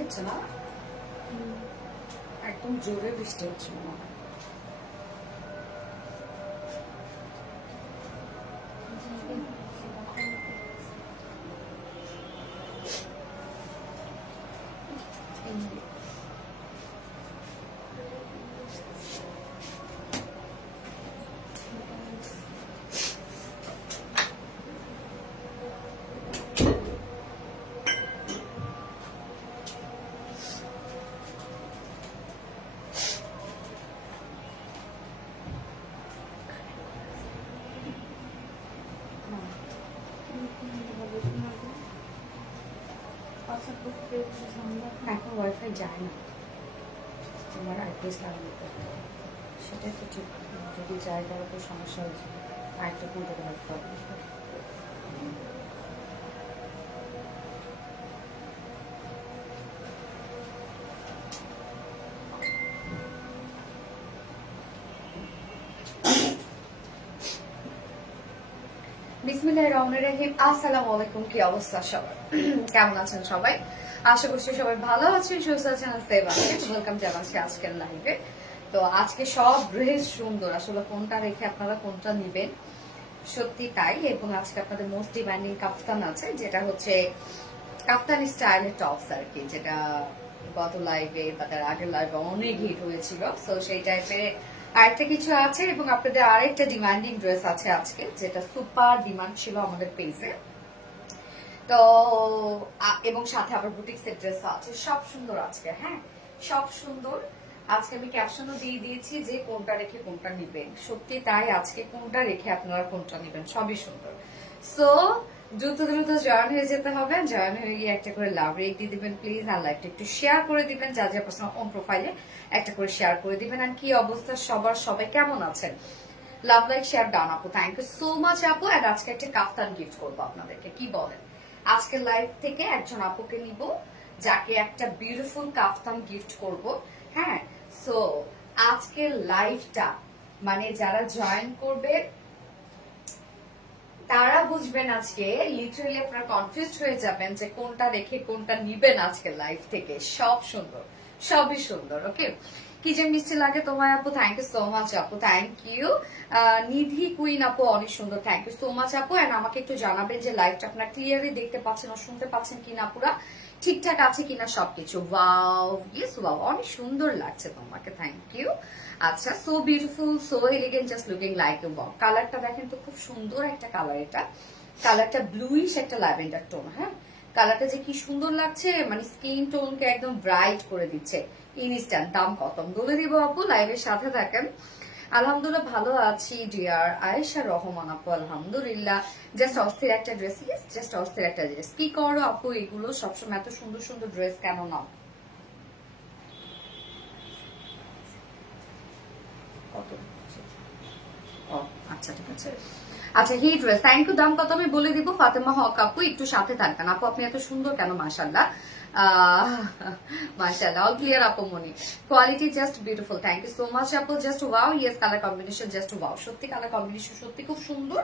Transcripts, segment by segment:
হচ্ছে না, একদম জোরে বৃষ্টি হচ্ছে মনে হয়। এখন ওয়াইফাই যায় না, তোমার আইপিএস লাগানো করতে হবে, সেটাই তো ঠিক। যদি যায় তাহলে তো সমস্যা হয়েছে, আরেকটা কোনটা রাখতে হবে। বিসমিল্লাহির রহমানির রহিম। আসসালামু আলাইকুম, কি অবস্থা সবার? কেমন আছেন সবাই? আশা করছি সবাই ভালো আছেন, সুস্থ আছেন, সেভ আছেন। ওয়েলকাম জানাচ্ছি আজকের লাইভে। তো আজকে সব ড্রেস সুন্দর, আসলে কোনটা রেখে আপনারা কোনটা নিবেন, সত্যি তাই। এবং আজকে আপনাদের মোস্ট ডিমান্ডিং কাফতান আছে, যেটা হচ্ছে কাফতানি স্টাইলের টপস আর কি, যেটা গত লাইভে বা তার আগের লাইভে অনেক হিট হয়েছিল। সো সেই টাইপের আরেকটা কিছু আছে, এবং আপনাদের আরেকটা ডিমান্ডিং ড্রেস আছে আজকে, যেটা সুপার ডিমান্ড ছিল আমাদের পেজে। তো এবং সাথে আবার বুটিক্সের ড্রেস আছে, সব সুন্দর আজকে। হ্যাঁ, সব সুন্দর। আজকে আমি ক্যাপশনও দিয়ে দিয়েছি যে কোনটা রেখে কোনটা নিবেন, সত্যি তাই। আজকে কোনটা রেখে আপনারা কোনটা নিবেন, সবই সুন্দর। সো দ্রুত দ্রুত জয়েন হয়ে যেতে হবে। জয়েন হয়ে গিয়ে একটা করে লাভ রেট দিয়ে দিবেন প্লিজ, আর লাইভটা একটু শেয়ার করে দিবেন, যা যা পার্সোনাল অন প্রোফাইলে একটা করে শেয়ার করে দিবেন। আর কি অবস্থা সবার, সবাই কেমন আছেন? লাভ লাইক শেয়ার ডান আপু, থ্যাংক ইউ সো মাচ আপু। আর আজকে একটা কাফতান গিফট করবো আপনাদেরকে, কি বলেন? আজকের লাইভ থেকে একজন আপুকে নিব, যাকে একটা বিউটিফুল কাফতান গিফট করব। হ্যাঁ, সো আজকের লাইভটা মানে যারা জয়েন করবে তারা বুঝবেন। আজকে লিটারালি আপনারা কনফিউজড হয়ে যাবেন যে কোনটা রেখে কোনটা নিবেন। আজকের লাইভ থেকে সব সুন্দর, সবই সুন্দর। ওকে, কি যে মিষ্টি লাগে তোমায় আপু, থ্যাংক ইউ সো মাচ আপু, থ্যাংক ইউ। নিধি কুইন আপু অনেক সুন্দর, থ্যাংক ইউ সো মাচ আপু। এন্ড আমাকে একটু জানাবেন যে লাইভটা আপনারা ক্লিয়ারলি দেখতে পাচ্ছেন ও শুনতে পাচ্ছেন কিনা, পুরা ঠিকঠাক আছে কিনা সবকিছু। ওয়াও, ইয়েস, ওয়াও, অনেক সুন্দর লাগছে তোমাকে, থ্যাংক ইউ। আচ্ছা, so beautiful, so elegant, just looking like a wow. কালারটা দেখেন তো, খুব সুন্দর একটা কালার। এটা কালারটা ব্লুইশ একটা ল্যাভেন্ডার টোন। হ্যাঁ, কালারটা যে কি সুন্দর লাগছে, মানে স্কিন টোনকে একদম ব্রাইট করে দিচ্ছে ইনস্ট্যান্ট। দাম কত বলে দিব আপু, লাইভের সাথে থাকেন। আলহামদুলিল্লাহ ভালো আছি ডিয়ার আয়েশা রহমান আপু, আলহামদুলিল্লাহ। জাস্ট অস্থির একটা ড্রেস, ইয়েস, জাস্ট অস্থির একটা ড্রেস। কি করো আপু এগুলো সবসময় এত সুন্দর সুন্দর ড্রেস কেন নাও? কত? ও আচ্ছা, ঠিক আছে। আচ্ছা, হি ড্রেস, থ্যাংক ইউ। দাম কত আমি বলে দিব। ফাতেমা হক আপু, একটু সাথে থাকবেন আপু। আপনি এত সুন্দর কেন? মাশাআল্লাহ, মাশাআল্লাহ, অল ক্লিয়ার আপু মনি। Quality just beautiful, thank you so much আপু। Just wow, yes, colour combination just wow. সত্যি কালার কম্বিনেশন সত্যি খুব সুন্দর।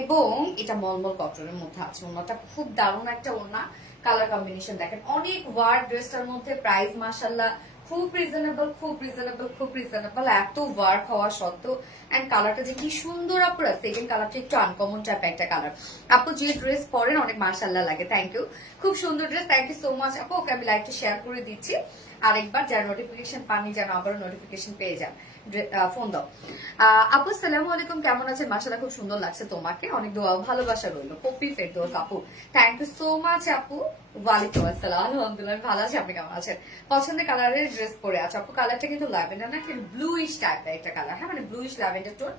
এবং এটা মলমল কটনের মধ্যে আছে। ওনাটা খুব দারুণ একটা ওনা। কালার কম্বিনেশন দেখেন, অনেক ওয়ার ড্রেসটার মধ্যে। প্রাইস মাশাআল্লাহ খুব রিজনেবল, খুব রিজনেবল, খুব রিজনেবল, এত ওয়ার্ক হওয়া সত্ত্বেও। এন্ড কালারটা যে কি সুন্দর আপুরা, সেকেন্ড কালারটা একটু আনকমন টাইপ একটা কালার। আপু যে ড্রেস পরেন অনেক মাশাআল্লাহ লাগে, থ্যাংক ইউ। খুব সুন্দর dress, thank you so much আপু। ওকে, আমি লাইভটা শেয়ার করে দিচ্ছি। আরেকবার যারা নোটিফিকেশন পাননি যেন আবারও নোটিফিকেশন পেয়ে যান। ফোন দাও। আপু আসসালামু আলাইকুম, কেমন আছেন? মাশাআল্লাহ খুব সুন্দর লাগছে তোমাকে, অনেক দোয়া ভালোবাসা রইলো। পপি ফেরদৌস আপু, থ্যাংক ইউ সো মাচ আপু। ওয়ালাইকুম আসসালাম, আলহামদুলিল্লাহ ভালো আছে, আপনি কেমন আছেন? পছন্দের কালারের ড্রেস পরে আছে আপু। কালারটা কিন্তু ল্যাভেন্ডার না, কিন্তু ব্লুইশ টাইপের একটা কালার। হ্যাঁ, মানে ব্লুইশ ল্যাভেন্ডার টোন।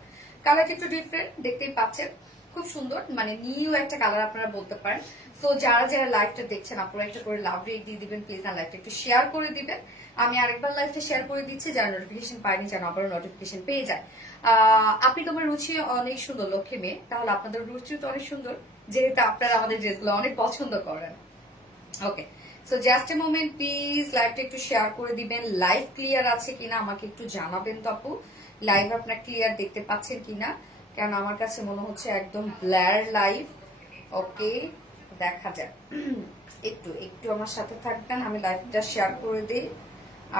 কালারটা একটু ডিফারেন্ট, দেখতেই পাচ্ছেন। খুব সুন্দর, মানে নিউ একটা কালার আপনারা বলতে পারেন। সো যারা যারা লাইভটা দেখছেন আপনারা একটা করে লাভ রেট দিয়ে দিবেন প্লিজ, আর লাইভটা একটু শেয়ার করে দিবেন। আমি আরেকবার লাইভটা শেয়ার করে দিচ্ছি, যারা নোটিফিকেশন পায়নি যেন আবারও নোটিফিকেশন পেয়ে যায়। আপনি তোমার রুচি অনেক সুন্দর লক্ষ্মী মেয়ে, তাহলে আপনাদের রুচি তো অনেক সুন্দর, যেহেতু আপনারা আমাদের ড্রেসগুলো অনেক পছন্দ করেন। Okay, so just a moment please, লাইভটা একটু শেয়ার করে দিবেন। লাইভ ক্লিয়ার আছে কিনা আমাকে একটু জানাবেন তো আপু। লাইভ আপনার ক্লিয়ার দেখতে পাচ্ছেন কিনা, কারণ আমার কাছে মনে হচ্ছে একদম ব্ল্যার লাইভ। ওকে, দেখা যাক। একটু একটু আমার সাথে থাকবেন, আমি লাইভটা শেয়ার করে দিই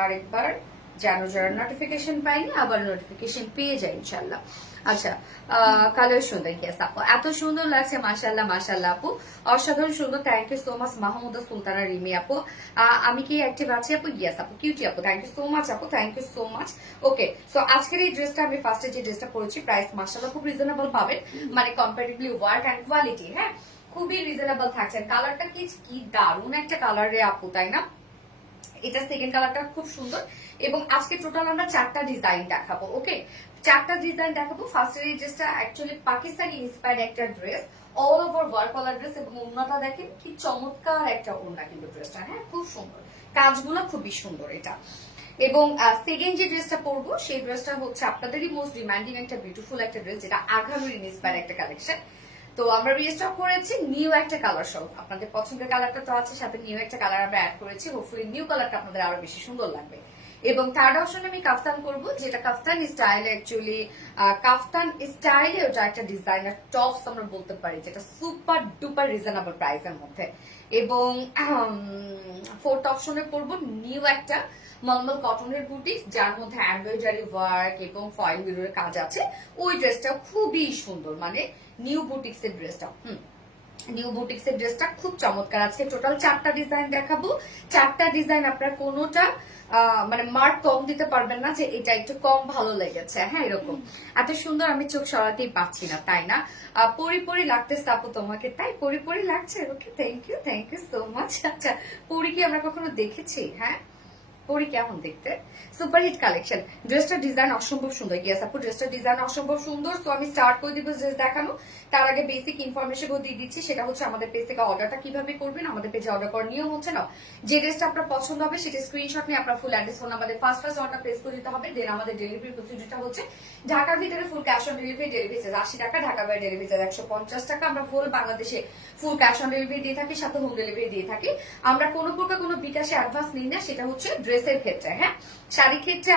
আরেকবার, যেন যারা নোটিফিকেশন পাইনি আবার নোটিফিকেশন পেয়ে যায় ইনশাল্লাহ। আচ্ছা, কালার সুন্দর, ইয়েস আপু, এত সুন্দর লাগছে, মাশাল্লাহ মাশাল্লাহ আপু, অসাধারণ সুন্দর, thank you so much Mahmuda Sultana Rimi আপু। আমি কি অ্যাক্টিভ আছি আপু? ইয়েস আপু, কিউটি আপু, থ্যাংক ইউ সো মাচ আপু, thank you so much. Okay, so আজকের এই ড্রেসটা আমি ফার্স্টে যে ড্রেসটা পরেছি, প্রাইস মাশাল্লাহ খুব রিজনেবল পাবেন, মানে কম্পারেটিভলি ওয়ার্ক অ্যান্ড কোয়ালিটি, হ্যাঁ খুবই রিজনেবল থাকছে। কালারটা কি দারুণ একটা কালার রে আপু, তাই না? এটা সেকেন্ড কালারটা খুব সুন্দর। এবং আজকে টোটাল আমরা 4টা ডিজাইন দেখাবো। ওকে, 4টা ডিজাইন দেখাবো। ফার্স্টের এই ড্রেসটা অ্যাকচুয়ালি পাকিস্তানি ইন্সপায়ার্ড একটা ড্রেস, অল ওভার ওয়ার্ক কলার ড্রেস, এবং ওড়নাটা দেখেন কি চমৎকার একটা ওড়না কিন্তু ড্রেসটা, হ্যাঁ খুব সুন্দর, কাজগুলো খুবই সুন্দর এটা। এবং সেকেন্ড যে ড্রেসটা পরবো সেই ড্রেসটা হচ্ছে আপনাদেরই মোস্ট ডিমান্ডিং একটা বিউটিফুল একটা ড্রেস, যেটা আঘানুর ইন্সপায়ার একটা কালেকশন। তো আমরা রিস্টক করেছি নিউ একটা কালার সহ, আপনাদের পছন্দের কালারটা তো আছে, সাথে নিউ একটা কালার আমরা অ্যাড করেছি, হোপফুলি নিউ কালারটা আপনাদের আরো বেশি সুন্দর লাগবে। এবং থার্ড অপশনে আমি কাফতান করবো, যেটা কাফতান স্টাইলে, অ্যাকচুয়ালি কাফতান স্টাইলে ওটা একটা ডিজাইনার টপস আমরা বলতে পারি, যেটা সুপার ডুপার রিজনেবল প্রাইসের মধ্যে। এবং ফোর্থ অপশনে করবো নিউ একটা মলমল কটনের বুটিক, যার মধ্যে এমব্রয়ডারি ওয়ার্ক এবং ফয়েল মিররের কাজ আছে। ওই ড্রেসটা খুবই সুন্দর, মানে নিউ বুটিক্স এর ড্রেসটা, নিউ বুটিক্স এর ড্রেসটা খুব চমৎকার। আজকে টোটাল 4টা ডিজাইন দেখাবো। 4টা ডিজাইন আপনার কোনোটা মানে মার্ক কম দিতে পারবেন না যে এটা একটু কম ভালো লেগেছে, হ্যাঁ এরকম। এত সুন্দর আমি চোখ সরাতেই পাচ্ছি না, তাই না? পরি লাগতেছে আপু তোমাকে, তাই পরি লাগছে। ওকে, থ্যাংক ইউ সো মাচ। আচ্ছা, পরি কি আমরা কখনো দেখেছি? হ্যাঁ, পরি কেমন দেখতে, সুপারহিট কালেকশন। ড্রেসটার ডিজাইন অসম্ভব সুন্দর। ইয়েস আপু, ড্রেসটার ডিজাইন অসম্ভব সুন্দর। তো আমি স্টার্ট করে দিব ড্রেস দেখানো। তার আগে বেসিক ইনফরমেশন দিয়ে দিচ্ছি, সেটা হচ্ছে আমাদের পেজ থেকে অর্ডারটা কিভাবে করবেন। আমাদের পেজে অর্ডার করার নিয়ম হচ্ছে না, যে ড্রেসটা আপনার পছন্দ হবে সেটা স্ক্রিনশট নিয়ে আপনার ফুল অ্যাড্রেস ফোন আমাদের ফার্স্ট অর্ডার প্লেস করে দিতে হবে। দেন আমাদের ডেলিভারি প্রসিডিউরটা হচ্ছে ঢাকার ভিতরে full cash on delivery, delivery charge 80 টাকা, ঢাকার বাইরে ডেলিভারি চার্জ 150 টাকা। আমরা ফুল বাংলাদেশে ফুল ক্যাশ অন ডেলিভারি দিয়ে থাকি, সাথে হোম ডেলিভারি দিয়ে থাকি। আমরা কোনো প্রকার কোনো বিকাশে অ্যাডভান্স নিই না, সেটা হচ্ছে ড্রেসের ক্ষেত্রে, হ্যাঁ শাড়ির ক্ষেত্রে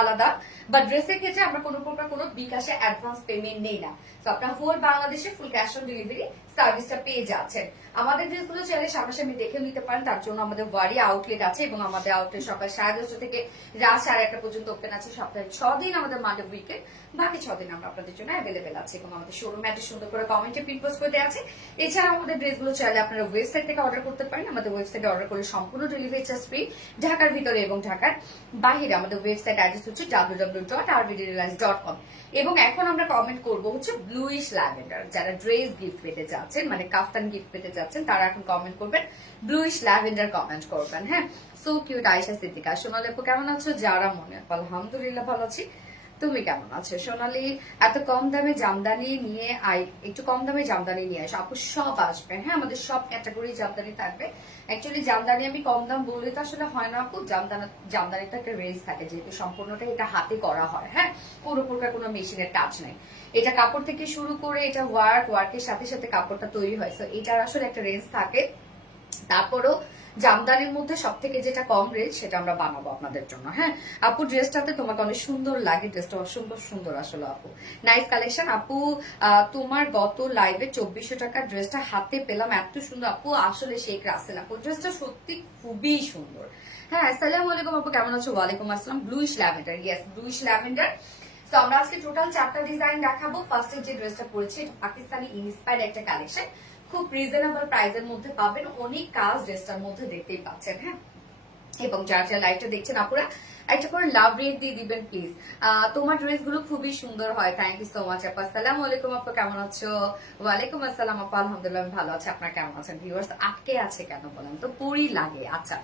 আলাদা, বা ড্রেসের ক্ষেত্রে আমরা কোনো প্রকার কোনো বিকাশে অ্যাডভান্স পেমেন্ট নেই না। তো আপনার হোল বাংলাদেশে ফুল ক্যাশ অন ডেলিভারি সার্ভিসটা পেয়ে যাচ্ছেন। আমাদের ড্রেসগুলো চাইলে সামনাসামনি দেখে নিতে পারেন, তার জন্য আমাদের ওয়ারি আউটলেট আছে, এবং আমাদের আউটলেট সকাল 10:30 থেকে রাত 1:30 পর্যন্ত ওপেন আছে। সপ্তাহে 6 দিন আমাদের মানডে উইকেন্ড, বাকি 6 দিন আমরা আপনাদের জন্য অ্যাভেলেবেল আছে। এবং আমাদের শোরুমে একটা সুন্দর করে কমেন্টে প্রিন্ট পোস্ট করে দেওয়া আছে। এছাড়া আমাদের ড্রেসগুলো চাইলে আপনারা ওয়েবসাইট থেকে অর্ডার করতে পারেন। আমাদের ওয়েবসাইটে অর্ডার করলে সম্পূর্ণ ডেলিভারি চার্জ ফ্রি, ঢাকার ভিতরে এবং ঢাকার বাহিরে। আমাদের ওয়েবসাইট অ্যাড্রেস হচ্ছে www.rvdrealize.com। এবং এখন আমরা কমেন্ট করব হচ্ছে ব্লুইশ ল্যাভেন্ডার। যারা ড্রেস গিফট পেতে চাচ্ছেন, মানে কাফতান গিফট পেতে চাচ্ছেন, তারা এখন কমেন্ট করবেন ব্লুইশ ল্যাভেন্ডার কমেন্ট করবেন। হ্যাঁ, সো কিউট। আয়েশা সিদ্দিকা, সোনালি আপু কেমন আছো? যারা মনে, আলহামদুলিল্লাহ ভালো আছি, তুমি কেমন আছো? সোনালি, এত কম দামে জামদানি নিয়ে একটু কম দামে জামদানি নিয়ে আসো আপু, সব আসবে, হ্যাঁ আমাদের সব ক্যাটাগরি জামদানি থাকবে। অ্যাকচুয়ালি জামদানি আমি কম দাম বললে তো আসলে হয় না আপু, জামদানিতে একটা রেঞ্জ থাকে, যেহেতু সম্পূর্ণটা এটা হাতে করা হয়, হ্যাঁ কোনো প্রকার কোনো মেশিনের টাচ নাই। এটা কাপড় থেকে শুরু করে এটা ওয়ার্কের সাথে সাথে কাপড়টা তৈরি হয়, সো এটার আসলে একটা রেঞ্জ থাকে। তারপরেও জামদানির মধ্যে সব থেকে যেটা কম রেঞ্জ সেটা আমরা বানাবো আপনাদের জন্য। হ্যাঁ আপু, ড্রেসটাতে তোমাকে অনেক সুন্দর লাগে, ড্রেসটা অসম্ভব সুন্দর আসলে আপু, নাইস কালেকশন আপু। তোমার গত লাইভে 2400 টাকার ড্রেসটা হাতে পেলাম, এত সুন্দর আপু, আসলে শেখ রাসেল আপু, ড্রেসটা সত্যি খুবই সুন্দর। হ্যাঁ, আসসালামু আলাইকুম আপু, কেমন আছো? ওয়ালাইকুম আসসালাম। Bluish lavender, yes bluish lavender. তো আমরা আজকে টোটাল 4টা ডিজাইন দেখাবো। ফার্স্টে যে ড্রেসটা পরেছি এটা পাকিস্তানি ইন্সপায়ার্ড একটা কালেকশন, খুব রিজনেবল প্রাইসের মধ্যে পাবেন, অনেক কাজ ড্রেসটার মধ্যে দেখতেই পাচ্ছেন। হ্যাঁ, এবং যারা যারা লাইভটা দেখছেন আপুরা একটা করে লাভ রেট দিয়ে দিবেন প্লিজ। তোমার ড্রেস গুলো খুবই সুন্দর হয়, থ্যাংক ইউ সো মাচ আপু। আসসালামু আলাইকুম আপু, কেমন আছো? ওয়ালাইকুম আসসালাম আপু, আলহামদুলিল্লাহ আমি ভালো আছি, আপনার কেমন আছেন? ভিউয়ার্স আটকে আছে কেন বলেন তো? পুরি লাগে। আচ্ছা,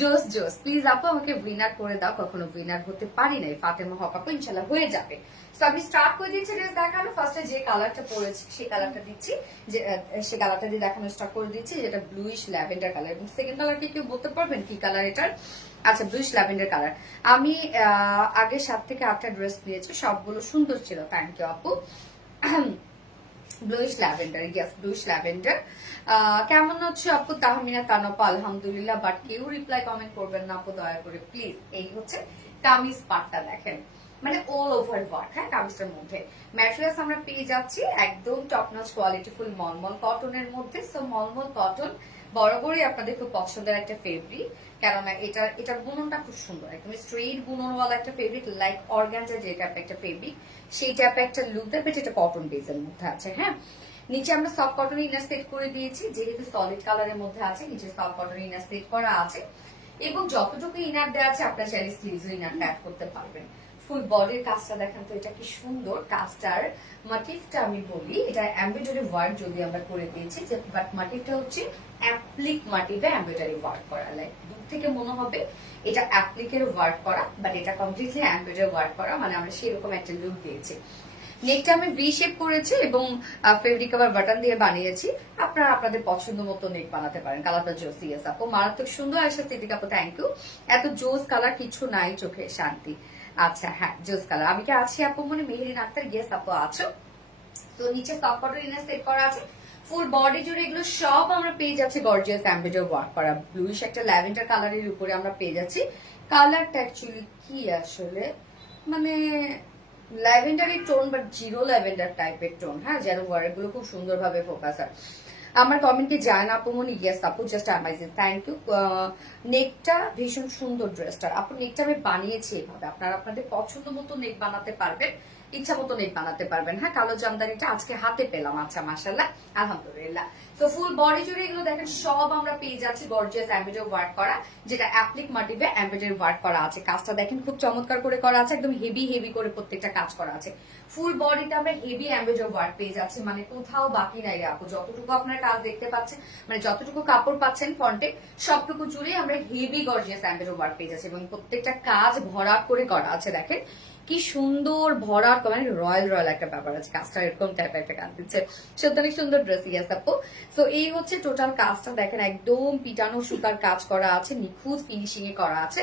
জোস প্লিজ আপু আমাকে উইনার করে দাও, কখনো উইনার হতে পারি নাই। ফাতেমা হক আপু, ইনশাল্লাহ হয়ে যাবে। সো আমি স্টার্ট করে দিচ্ছি ড্রেস দেখানো। ফার্স্টে যে কালারটা পরেছি সেই কালারটা দিচ্ছি, যে সে কালারটা দিয়ে দেখানো স্টার্ট করে দিচ্ছি, যেটা ব্লুইশ ল্যাভেন্ডার কালার। এবং সেকেন্ড কালার কি কেউ বলতে পারবেন কি কালার এটার? আচ্ছা, ব্লুইশ ল্যাভেন্ডার কালার। আমি আগে 7 থেকে 8টা ড্রেস নিয়েছি, সবগুলো সুন্দর ছিল, থ্যাংক ইউ আপু। Bluish lavender, yes bluish lavender. কেমন হচ্ছে আপু? তাহমিনা তানপা, আলহামদুলিল্লাহ। বাট কেউ রিপ্লাই কমেন্ট করবেন না আপু, দয়া করে প্লিজ। এই হচ্ছে কামিজ পাটটা, দেখেন মানে অল ওভার ওয়ার্ক। হ্যাঁ, কামিজটার মধ্যে ম্যাটেরিয়ালস আমরা পেয়ে যাচ্ছি একদম টপ নচ কোয়ালিটি ফুল মলমল কটনের মধ্যে। সো মলমল কটন বরাবরই আপনাদের খুব পছন্দের একটা ফেব্রিক, কেননা এটার বুননটা খুব সুন্দর, একদম স্ট্রেট বুননওয়ালা একটা ফেব্রিক, লাইক অর্গানজা যে টাইপের একটা ফেব্রিক, সেই টাইপের একটা লুক দেবে, যেটা কটন বেসের মধ্যে আছে। হ্যাঁ, নিচে আমরা সফট কটন ইনার সেট করে দিয়েছি, যেহেতু সলিড কালারের মধ্যে আছে, নিচে সফট কটন ইনার সেট করা আছে, এবং যতটুকু ইনার দেওয়া আছে আপনার চাইলে স্লিভস ইনারটা অ্যাড করতে পারবেন। ফুল বডির কাজটা দেখেন তো, এটা কি সুন্দর কাজটার মোটিভটা। আমি বলি এটা এমব্রয়ডারি ওয়ার্ক যদি আমরা করে দিয়েছি, বাট মোটিভটা হচ্ছে অ্যাপ্লিক মোটিভে এমব্রয়ডারি ওয়ার্ক করা, লাইক দূর থেকে মনে হবে এটা অ্যাপ্লিকের ওয়ার্ক করা, বাট এটা কমপ্লিটলি এমব্রয়ডারি ওয়ার্ক করা, মানে আমরা সেরকম একটা লুক দিয়েছি। নেকটা আমি ভি শেপ করেছি এবং ফেব্রিক কভার বাটন দিয়ে বানিয়েছি। আপনারা আপনাদের পছন্দ মতো নেক বানাতে পারেন। কালারটা জোস, ইয়েস আপু মারাত্মক সুন্দর। আয়শা সিদ্দিক আপু থ্যাংক ইউ। এত জোস কালার কিছু নাই, চোখে শান্তি। আচ্ছা হ্যাঁ, জোস কালার। আমি কি আছি আপু? মনে মেহেরিন আক্তার, ইয়েস আপু আছো। তো নিচে সফট কটন ইনার সেট করা আছে, ফুল বডি জুড়ে এগুলো সব আমরা পেয়ে যাচ্ছি গর্জিয়াস এমব্রয়ডারি ওয়ার্ক করা। ব্লুইশ একটা ল্যাভেন্ডার কালারের উপরে আমরা পেয়ে যাচ্ছি। কালারটা অ্যাকচুয়ালি কি আসলে, মানে ল্যাভেন্ডারি টোন, বাট জিরো ল্যাভেন্ডার টাইপের টোন। হ্যাঁ, যেন ওয়ার্ক গুলো খুব সুন্দর ভাবে ফোকাস হয়। আমার কমেন্টে যায় না আপু মনি, ইয়েস আপু জাস্ট অ্যামাইজিং, থ্যাংক ইউ। নেকটা ভীষণ সুন্দর, ড্রেসটার আপু নেকটা আমি বানিয়েছি এভাবে, আপনারা আপনাদের পছন্দ মতো নেক বানাতে পারবেন, ইচ্ছা মতো নেক বানাতে পারবেন। হ্যাঁ, কালো জামদানিটা আজকে হাতে পেলাম, আচ্ছা মাশাআল্লাহ আলহামদুলিল্লাহ। তো ফুল বডি জুড়ে এগুলো দেখেন সব আমরা পেয়ে যাচ্ছি গর্জিয়াস এমব্রয়ডারি ওয়ার্ক করা, যেটা অ্যাপ্লিক মোটিভে এমব্রয়ডারি ওয়ার্ক করা আছে। কাজটা দেখেন খুব চমৎকার করে করা আছে, একদম হেভি হেভি করে প্রত্যেকটা কাজ করা আছে। ফুল বডিতে আমরা হেভি এমব্রয়ডারি ওয়ার্ক পেয়ে যাচ্ছি, মানে কোথাও বাকি নাই আপু। যতটুকু আপনার কাজ দেখতে পাচ্ছেন, মানে যতটুকু কাপড় পাচ্ছেন ফ্রন্টে, সবটুকু জুড়ে আমরা হেভি গর্জিয়াস এমব্রয়ডারি ওয়ার্ক পেয়ে যাচ্ছি, এবং প্রত্যেকটা কাজ ভরাট করে করা আছে। দেখেন কি সুন্দর ভরাট, মানে রয়্যাল রয়্যাল একটা ব্যাপার আছে। কাজটা এরকম টাইপের একটা কাজ দিচ্ছে, সত্যি অনেক সুন্দর ড্রেস, ইয়াস আপু। তো এই হচ্ছে টোটাল কাজটা, দেখেন একদম পিটানো সুতার কাজ করা আছে, নিখুঁত ফিনিশিং এ করা আছে।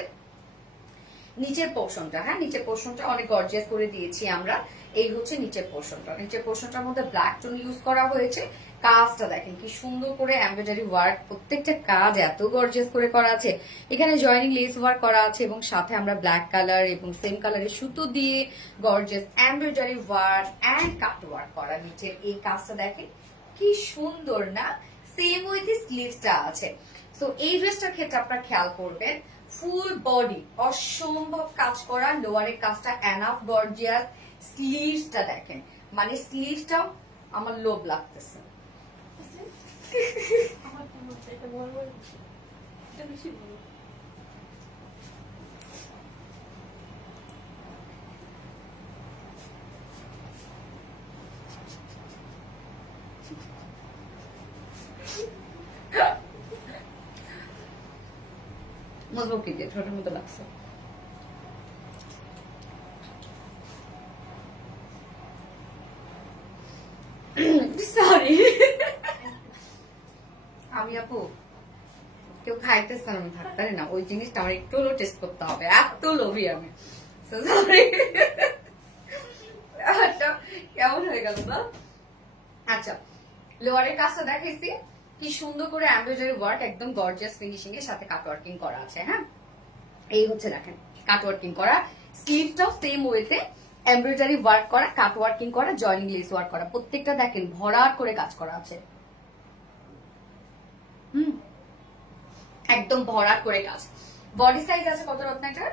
নিচের পোর্শনটা, হ্যাঁ নিচের পোর্শনটা অনেক গর্জিয়াস করে দিয়েছি আমরা। এই হচ্ছে নিচের পোর্শনটা, নিচের পোর্শনটার মধ্যে ব্ল্যাক টোন ইউজ করা হয়েছে। কাজটা দেখেন কি সুন্দর করে এমব্রয়ডারি ওয়ার্ক, প্রত্যেকটা কাজ এত গর্জিয়াস করে করা আছে। এখানে জয়েনিং লেস ওয়ার্ক করা আছে, এবং সাথে আমরা ব্ল্যাক কালার এবং সেম কালারের সুতো দিয়ে gorgeous embroidery work and cut work করা। নিচের এই কাজটা দেখেন কি সুন্দর না, সেম উইথ স্লিভসটা আছে। সো এই ড্রেসটার ক্ষেত্রে আপনারা খেয়াল করবেন, ফুল বডি অসম্ভব কাজ করা, লোয়ারের কাজটা এনাফ গর্জিয়াস, স্লিভসটা দেখেন, মানে স্লিভসটাও আমার লোভ লাগতেছে। মজবুত কি দিয়ে ছোটের মতো লাগছে। সরি আমি আপু কেউ খাইতেছে না, আমি থাকতে না, ওই জিনিসটা আমার একটু হলেও টেস্ট করতে হবে, এত লোভী আমি। সরি কেমন হয়ে গেল না? আচ্ছা, লোয়ারের কাজটা দেখাইছি কি সুন্দর করে এমব্রয়ডারি ওয়ার্ক, একদম গর্জিয়াস ফিনিশিং এর সাথে কাট ওয়ার্কিং করা আছে। হ্যাঁ, এই হচ্ছে দেখেন কাট ওয়ার্কিং করা, স্লিভসটাও সেম ওয়েতে এমব্রয়ডারি ওয়ার্ক করা, কাট ওয়ার্কিং করা, জয়েনিং লেস ওয়ার্ক করা, প্রত্যেকটা দেখেন ভরাট করে কাজ করা আছে। একদম ভরাট করে কাজ। বডি সাইজ আছে কত রত্নাটার?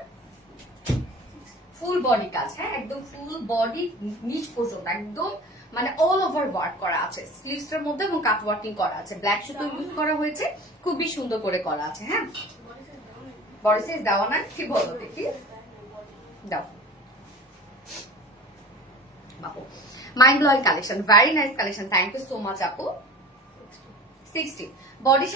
ফুল বডি কাজ, হ্যাঁ একদম ফুল বডি নিচ পর্যন্ত একদম, মানে অল ওভার ওয়ার্ক করা আছে স্লিভসটার মধ্যে, এবং কাট ওয়ার্কিং করা আছে, ব্ল্যাক সুতো ইউজ করা হয়েছে, খুবই সুন্দর করে করা আছে। হ্যাঁ, বডি সাইজ দেওয়া না, কি বলো দেখি, দাও বাবু। Mind blowing collection, very nice collection, thank you so much আপু। 60 বডি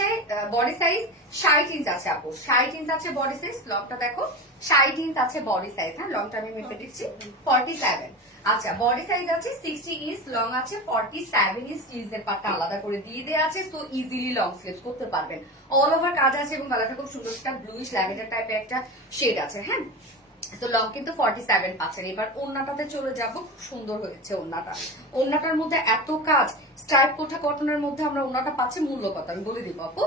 সাইজ 60 ইঞ্চ আছে আপু, 60 ইঞ্চ আছে বডি সাইজ। লংটা দেখো 60 ইঞ্চ আছে বডি সাইজ। হ্যাঁ, লংটা আমি মেপে দিচ্ছি 47। আচ্ছা, বডি সাইজ আছে 60 ইঞ্চ, লং আছে 47 ইঞ্চ, স্লিভস এর পাটটা আলাদা করে দিয়ে দেওয়া আছে, সো ইজিলি লং স্লিভস করতে পারবেন। অল ওভার কাজ আছে, এবং কালারটা খুব সুন্দর একটা ব্লুইশ ল্যাভেন্ডার টাইপের একটা শেড আছে। হ্যাঁ, তো লং কিন্তু 47 পাচ্ছেন। এবার ওড়নাটাতে চলে যাব, খুব সুন্দর হয়েছে ওড়নাটা। ওড়নাটার মধ্যে এত কাজ, স্ট্রাইপ কোঠা কটনের মধ্যে আমরা ওড়নাটা পাচ্ছি। মূল্য কত আমি বলে দিব আপু,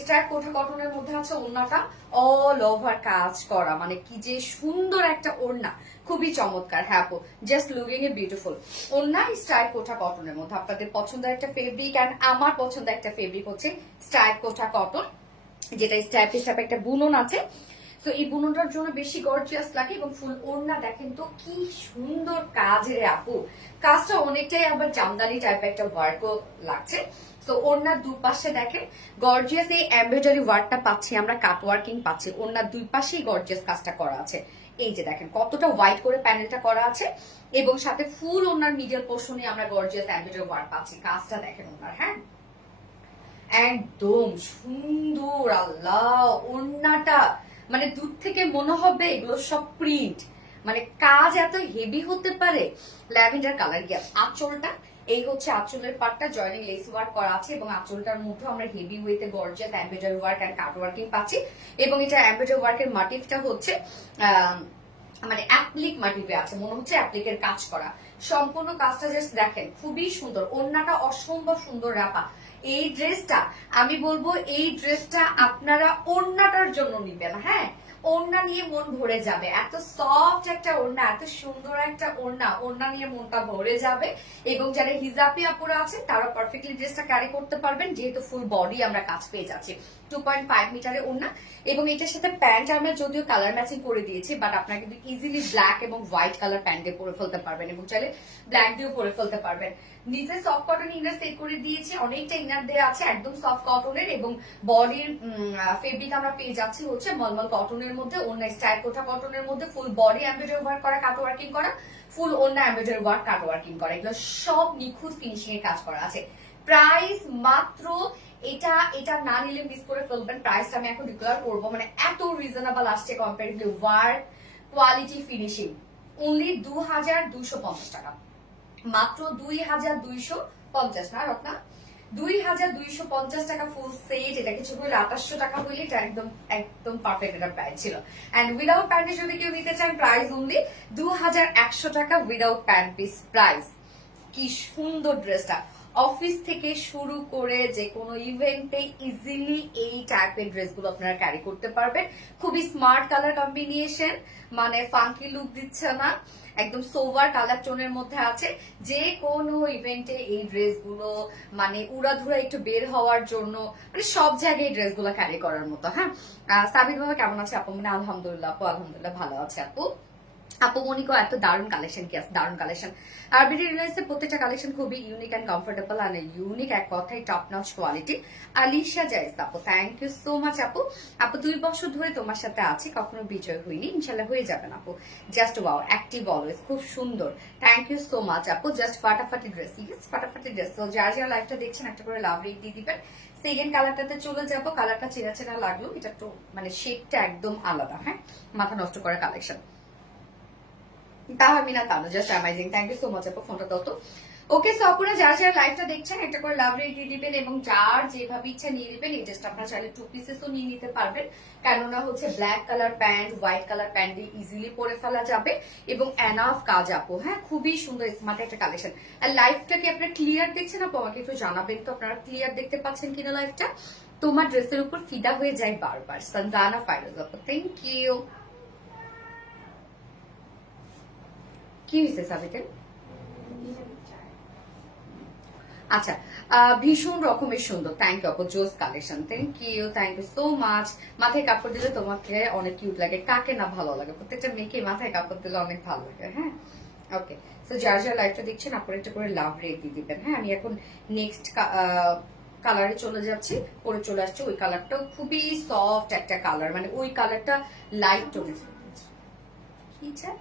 স্ট্রাইপ কোটা কটনের মধ্যে আছে। ওড়নাটা অল ওভার কাজ করা, মানে কি যে সুন্দর একটা ওড়না, খুবই চমৎকার। হ্যাঁ আপু, জাস্ট লুকিং এ বিউটিফুল। ওড়না স্ট্রাইপ কোটা কটনের মধ্যে আপনাদের পছন্দের একটা ফেব্রিক, অ্যান্ড আমার পছন্দের একটা ফেব্রিক হচ্ছে স্ট্রাইপ কোটা কটন, যেটা স্ট্রাইপ স্ট্রাইপ একটা বুনন আছে। তো এই বুননটার জন্য বেশি গর্জিয়াস লাগে, এবং ফুল ওড়না দেখেন তো কি সুন্দর কাজের আপু, কাজটা অনেকটাই আবার জামদানি টাইপের একটা ওয়ার্কও লাগছে। তো ওড়নার দুপাশে দেখেন গর্জিয়াস এই এমব্রয়ডারি ওয়ার্কটা পাচ্ছি আমরা, কাট ওয়ার্কিং পাচ্ছি, ওড়নার দুই পাশেই গর্জিয়াস কাজটা করা আছে। এই যে দেখেন কতটা হোয়াইট করে প্যানেলটা করা আছে, এবং সাথে ফুল ওড়নার মিডল পোর্শনে আমরা গর্জিয়াস এমব্রয়ডারি ওয়ার্ক পাচ্ছি। কাজটা দেখেন ওড়নার, হ্যাঁ একদম সুন্দর। আল্লাহ, ওড়নাটা মানে দূর থেকে মনে হবে এগুলো সব প্রিন্ট, মানে কাজ এত হেভি হতে পারে। ল্যাভেন্ডার কালার গিয়া আঁচলটা, এই হচ্ছে আঁচলের পার্টটা, জয়নিং লেস ওয়ার্ক করা আছে, এবং আঁচলটার মধ্যে আমরা হেভি ওয়েতে gorgeous embroidery work and cut working পাচ্ছি। এবং এটা এমব্রয়ডারি ওয়ার্কের মোটিভটা হচ্ছে মানে অ্যাপ্লিক মোটিভে আছে, মনে হচ্ছে অ্যাপ্লিকের কাজ করা। সম্পূর্ণ কাজটা জাস্ট দেখেন খুবই সুন্দর, ওড়নাটা অসম্ভব সুন্দর রাপা। এই ড্রেসটা আমি বলবো, এই ড্রেসটা আপনারা ওড়নাটার জন্য নিবেন, হ্যাঁ ওড়না নিয়ে মন ভরে যাবে। এত সফট একটা ওড়না, এত সুন্দর একটা ওড়না, ওড়না নিয়ে মনটা ভরে যাবে। এবং যারা হিজাবি আপুরা আছেন তারা পারফেক্টলি ড্রেসটা ক্যারি করতে পারবেন, যেহেতু ফুল বডি আমরা কাজ পেয়ে যাচ্ছি। 2.5 মিটারের ওড়না, এবং এটার সাথে প্যান্ট আমরা যদিও কালার ম্যাচিং করে দিয়েছি, বাট আপনারা কিন্তু ইজিলি ব্ল্যাক এবং হোয়াইট কালার প্যান্ট দিয়ে পরে ফেলতে পারবেন, এবং চাইলে ব্ল্যাক দিয়েও পরে ফেলতে পারবেন। নিচে সফট কটন ইনার সেট করে দিয়েছি, অনেকটা ইনার দেওয়া আছে একদম সফট কটনের, এবং বডির ফেব্রিক আমরা পেয়ে যাচ্ছি হচ্ছে মলমল কটনের মধ্যে, ওড়না স্টাইল কোটা কটনের মধ্যে, ফুল বডি এমব্রয়ডারি ওয়ার্ক করা, কাট ওয়ার্কিং করা, ফুল ওড়না এমব্রয়ডারি ওয়ার্ক, কাট ওয়ার্কিং করা, এগুলো সব নিখুঁত ফিনিশিং এর কাজ করা আছে। প্রাইস মাত্র, এটা না নিলে মিস করে ফেলবেন। প্রাইসটা আমি এখন ডিক্লেয়ার করবো, মানে এত রিজনেবল আসছে comparatively, work quality finishing, only 2250 টাকা, মাত্র 2250 না রত্না, 2250 টাকা ফুল সেট। এটা কিছু হইলে 2800 টাকা হইলে এটা একদম একদম পারফেক্ট একটা প্রাইস ছিল। এন্ড উইদাউট প্যান্টে যদি কেউ নিতে চান প্রাইস অনলি 2100 টাকা উইদাউট প্যান্ট পিস প্রাইস। কি সুন্দর ড্রেসটা, অফিস থেকে শুরু করে যে কোনো ইভেন্টে ইজিলি এই টাইপের ড্রেসগুলো আপনারা ক্যারি করতে পারবেন। খুবই স্মার্ট কালার কম্বিনেশন, মানে ফাঙ্কি লুক দিচ্ছে না, একদম সোভার কালার টোনের মধ্যে আছে। যে কোনো ইভেন্টে এই ড্রেসগুলো মানে উড়াধুরা একটু বের হওয়ার জন্য, মানে সব জায়গায় এই ড্রেসগুলো ক্যারি করার মতো। হ্যাঁ, সাবির বাবা কেমন আছে আপু? মানে আলহামদুলিল্লাহ আপু, আলহামদুলিল্লাহ ভালো আছে আপু। আপু মনিকো এত দারুণ কালেকশন, কি আছে দারুণ কালেকশন। আর বিডি রিলায়েন্সের প্রত্যেকটা কালেকশন খুবই ইউনিক এন্ড কমফোর্টেবল, আর ইউনিক এক কথাই টপ নচ কোয়ালিটি। আলিশা জায়েজ আপু, থ্যাংক ইউ সো মাচ আপু। আপু 2 বছর ধরে তোমার সাথে আছি, কখনো বিজয় হইনি, ইনশাল্লাহ হয়ে যাবেন আপু। জাস্ট ওয়াও, অ্যাক্টিভ অলওয়েজ, খুব সুন্দর, থ্যাংক ইউ সো মাচ আপু। জাস্ট ফাটাফাটি ড্রেস, ইয়েস ফাটাফাটি ড্রেস। তো যার যার লাইফটা দেখছেন একটা করে লাভ রেট দিয়ে দিবেন। সেকেন্ড কালারটাতে চলে যাবো, কালারটা চেনা চেনা লাগলো, এটা তো মানে শেডটা একদম আলাদা, হ্যাঁ মাথা নষ্ট করা collection. Tahmina Tanu, just amazing, thank you so much আপু, ফোনটা দাও তো। ওকে, সো আপনারা যারা যারা লাইভটা দেখছেন একটা করে লাভ রেট দিয়ে দিবেন, এবং যার যেভাবে ইচ্ছা নিয়ে নেবেন। এই ড্রেসটা আপনারা চাইলে 2 পিসেসও নিয়ে নিতে পারবেন, কেননা হচ্ছে black colour pant, white colour pant দিয়ে ইজিলি পরে ফেলা যাবে, এবং এনাফ কাজ আপু। হ্যাঁ, খুবই সুন্দর স্মার্ট একটা কালেকশন। আর লাইভটা কি আপনারা ক্লিয়ার দেখছেন আপু? আমাকে একটু জানাবেন তো আপনারা ক্লিয়ার দেখতে পাচ্ছেন কিনা লাইভটা। তোমার ড্রেসের উপর ফিদা হয়ে যায় বারবার, সঞ্জানা ফাইরোজ আপু, থ্যাংক ইউ। কি হয়েছে সাবিতের? আচ্ছা, ভীষণ রকমের সুন্দর, থ্যাংক ইউ আপু, জোস collection, thank you so much. মাথায় কাপড় দিলে তোমাকে অনেক কিউট লাগে, কাকে না ভালো লাগে? প্রত্যেকটা মেয়েকে মাথায় কাপড় দিলে অনেক ভালো লাগে। হ্যাঁ, ওকে, তো যার যার লাইফটা দেখছেন আপনারা একটা করে লাভ রেট দিয়ে দিবেন। হ্যাঁ, আমি এখন নেক্সট কালারে চলে যাচ্ছি, পরে চলে আসছে ওই কালারটাও খুবই সফট একটা কালার, মানে ওই কালারটা লাইট টোনের। কি চাই?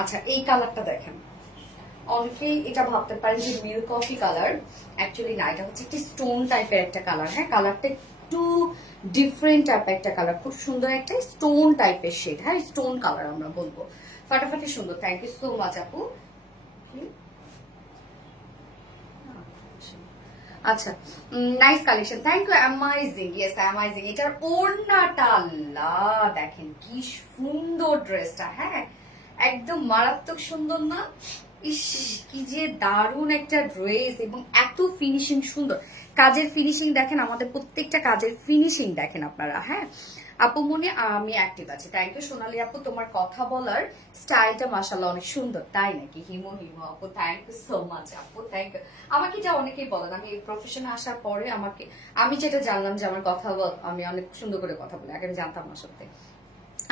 আচ্ছা এই কালারটা দেখেন, অনেকেই এটা ভাবতে পারেন যে মিল্ক কফি কালার, অ্যাকচুয়ালি না, এটা হচ্ছে একটি স্টোন টাইপের একটা কালার। হ্যাঁ, কালারটা একটু ডিফারেন্ট টাইপের একটা কালার, খুব সুন্দর একটা স্টোন টাইপের শেড। হ্যাঁ, স্টোন কালার আমরা বলবো, ফাটাফাটি সুন্দর। থ্যাংক ইউ সো মাচ আপু। আচ্ছা, nice collection, thank you, amazing, yes amazing. এটার ওড়নাটা আল্লাহ দেখেন কি সুন্দর ড্রেসটা। হ্যাঁ, একদম মারাত্মক সুন্দর না? ইস, কি যে দারুণ একটা ড্রেস, এবং এত ফিনিশিং সুন্দর, কাজের ফিনিশিং দেখেন, আমাদের প্রত্যেকটা কাজের ফিনিশিং দেখেন আপনারা। হ্যাঁ আপু মনে, আমি অ্যাক্টিভ আছি, থ্যাংক ইউ সোনালি আপু, তোমার কথা বলার স্টাইলটা মাশাআল্লাহ অনেক সুন্দর। তাই নাকি? হিমো হিমো আপু, থ্যাংক ইউ সো মাচ আপু, থ্যাংক ইউ। আমাকে যা অনেকেই বলেন, আমি এই প্রফেশনে আসার পরে আমি যেটা জানলাম যে আমার কথা বল, আমি অনেক সুন্দর করে কথা বলি, আগে আমি জানতাম না সত্যি।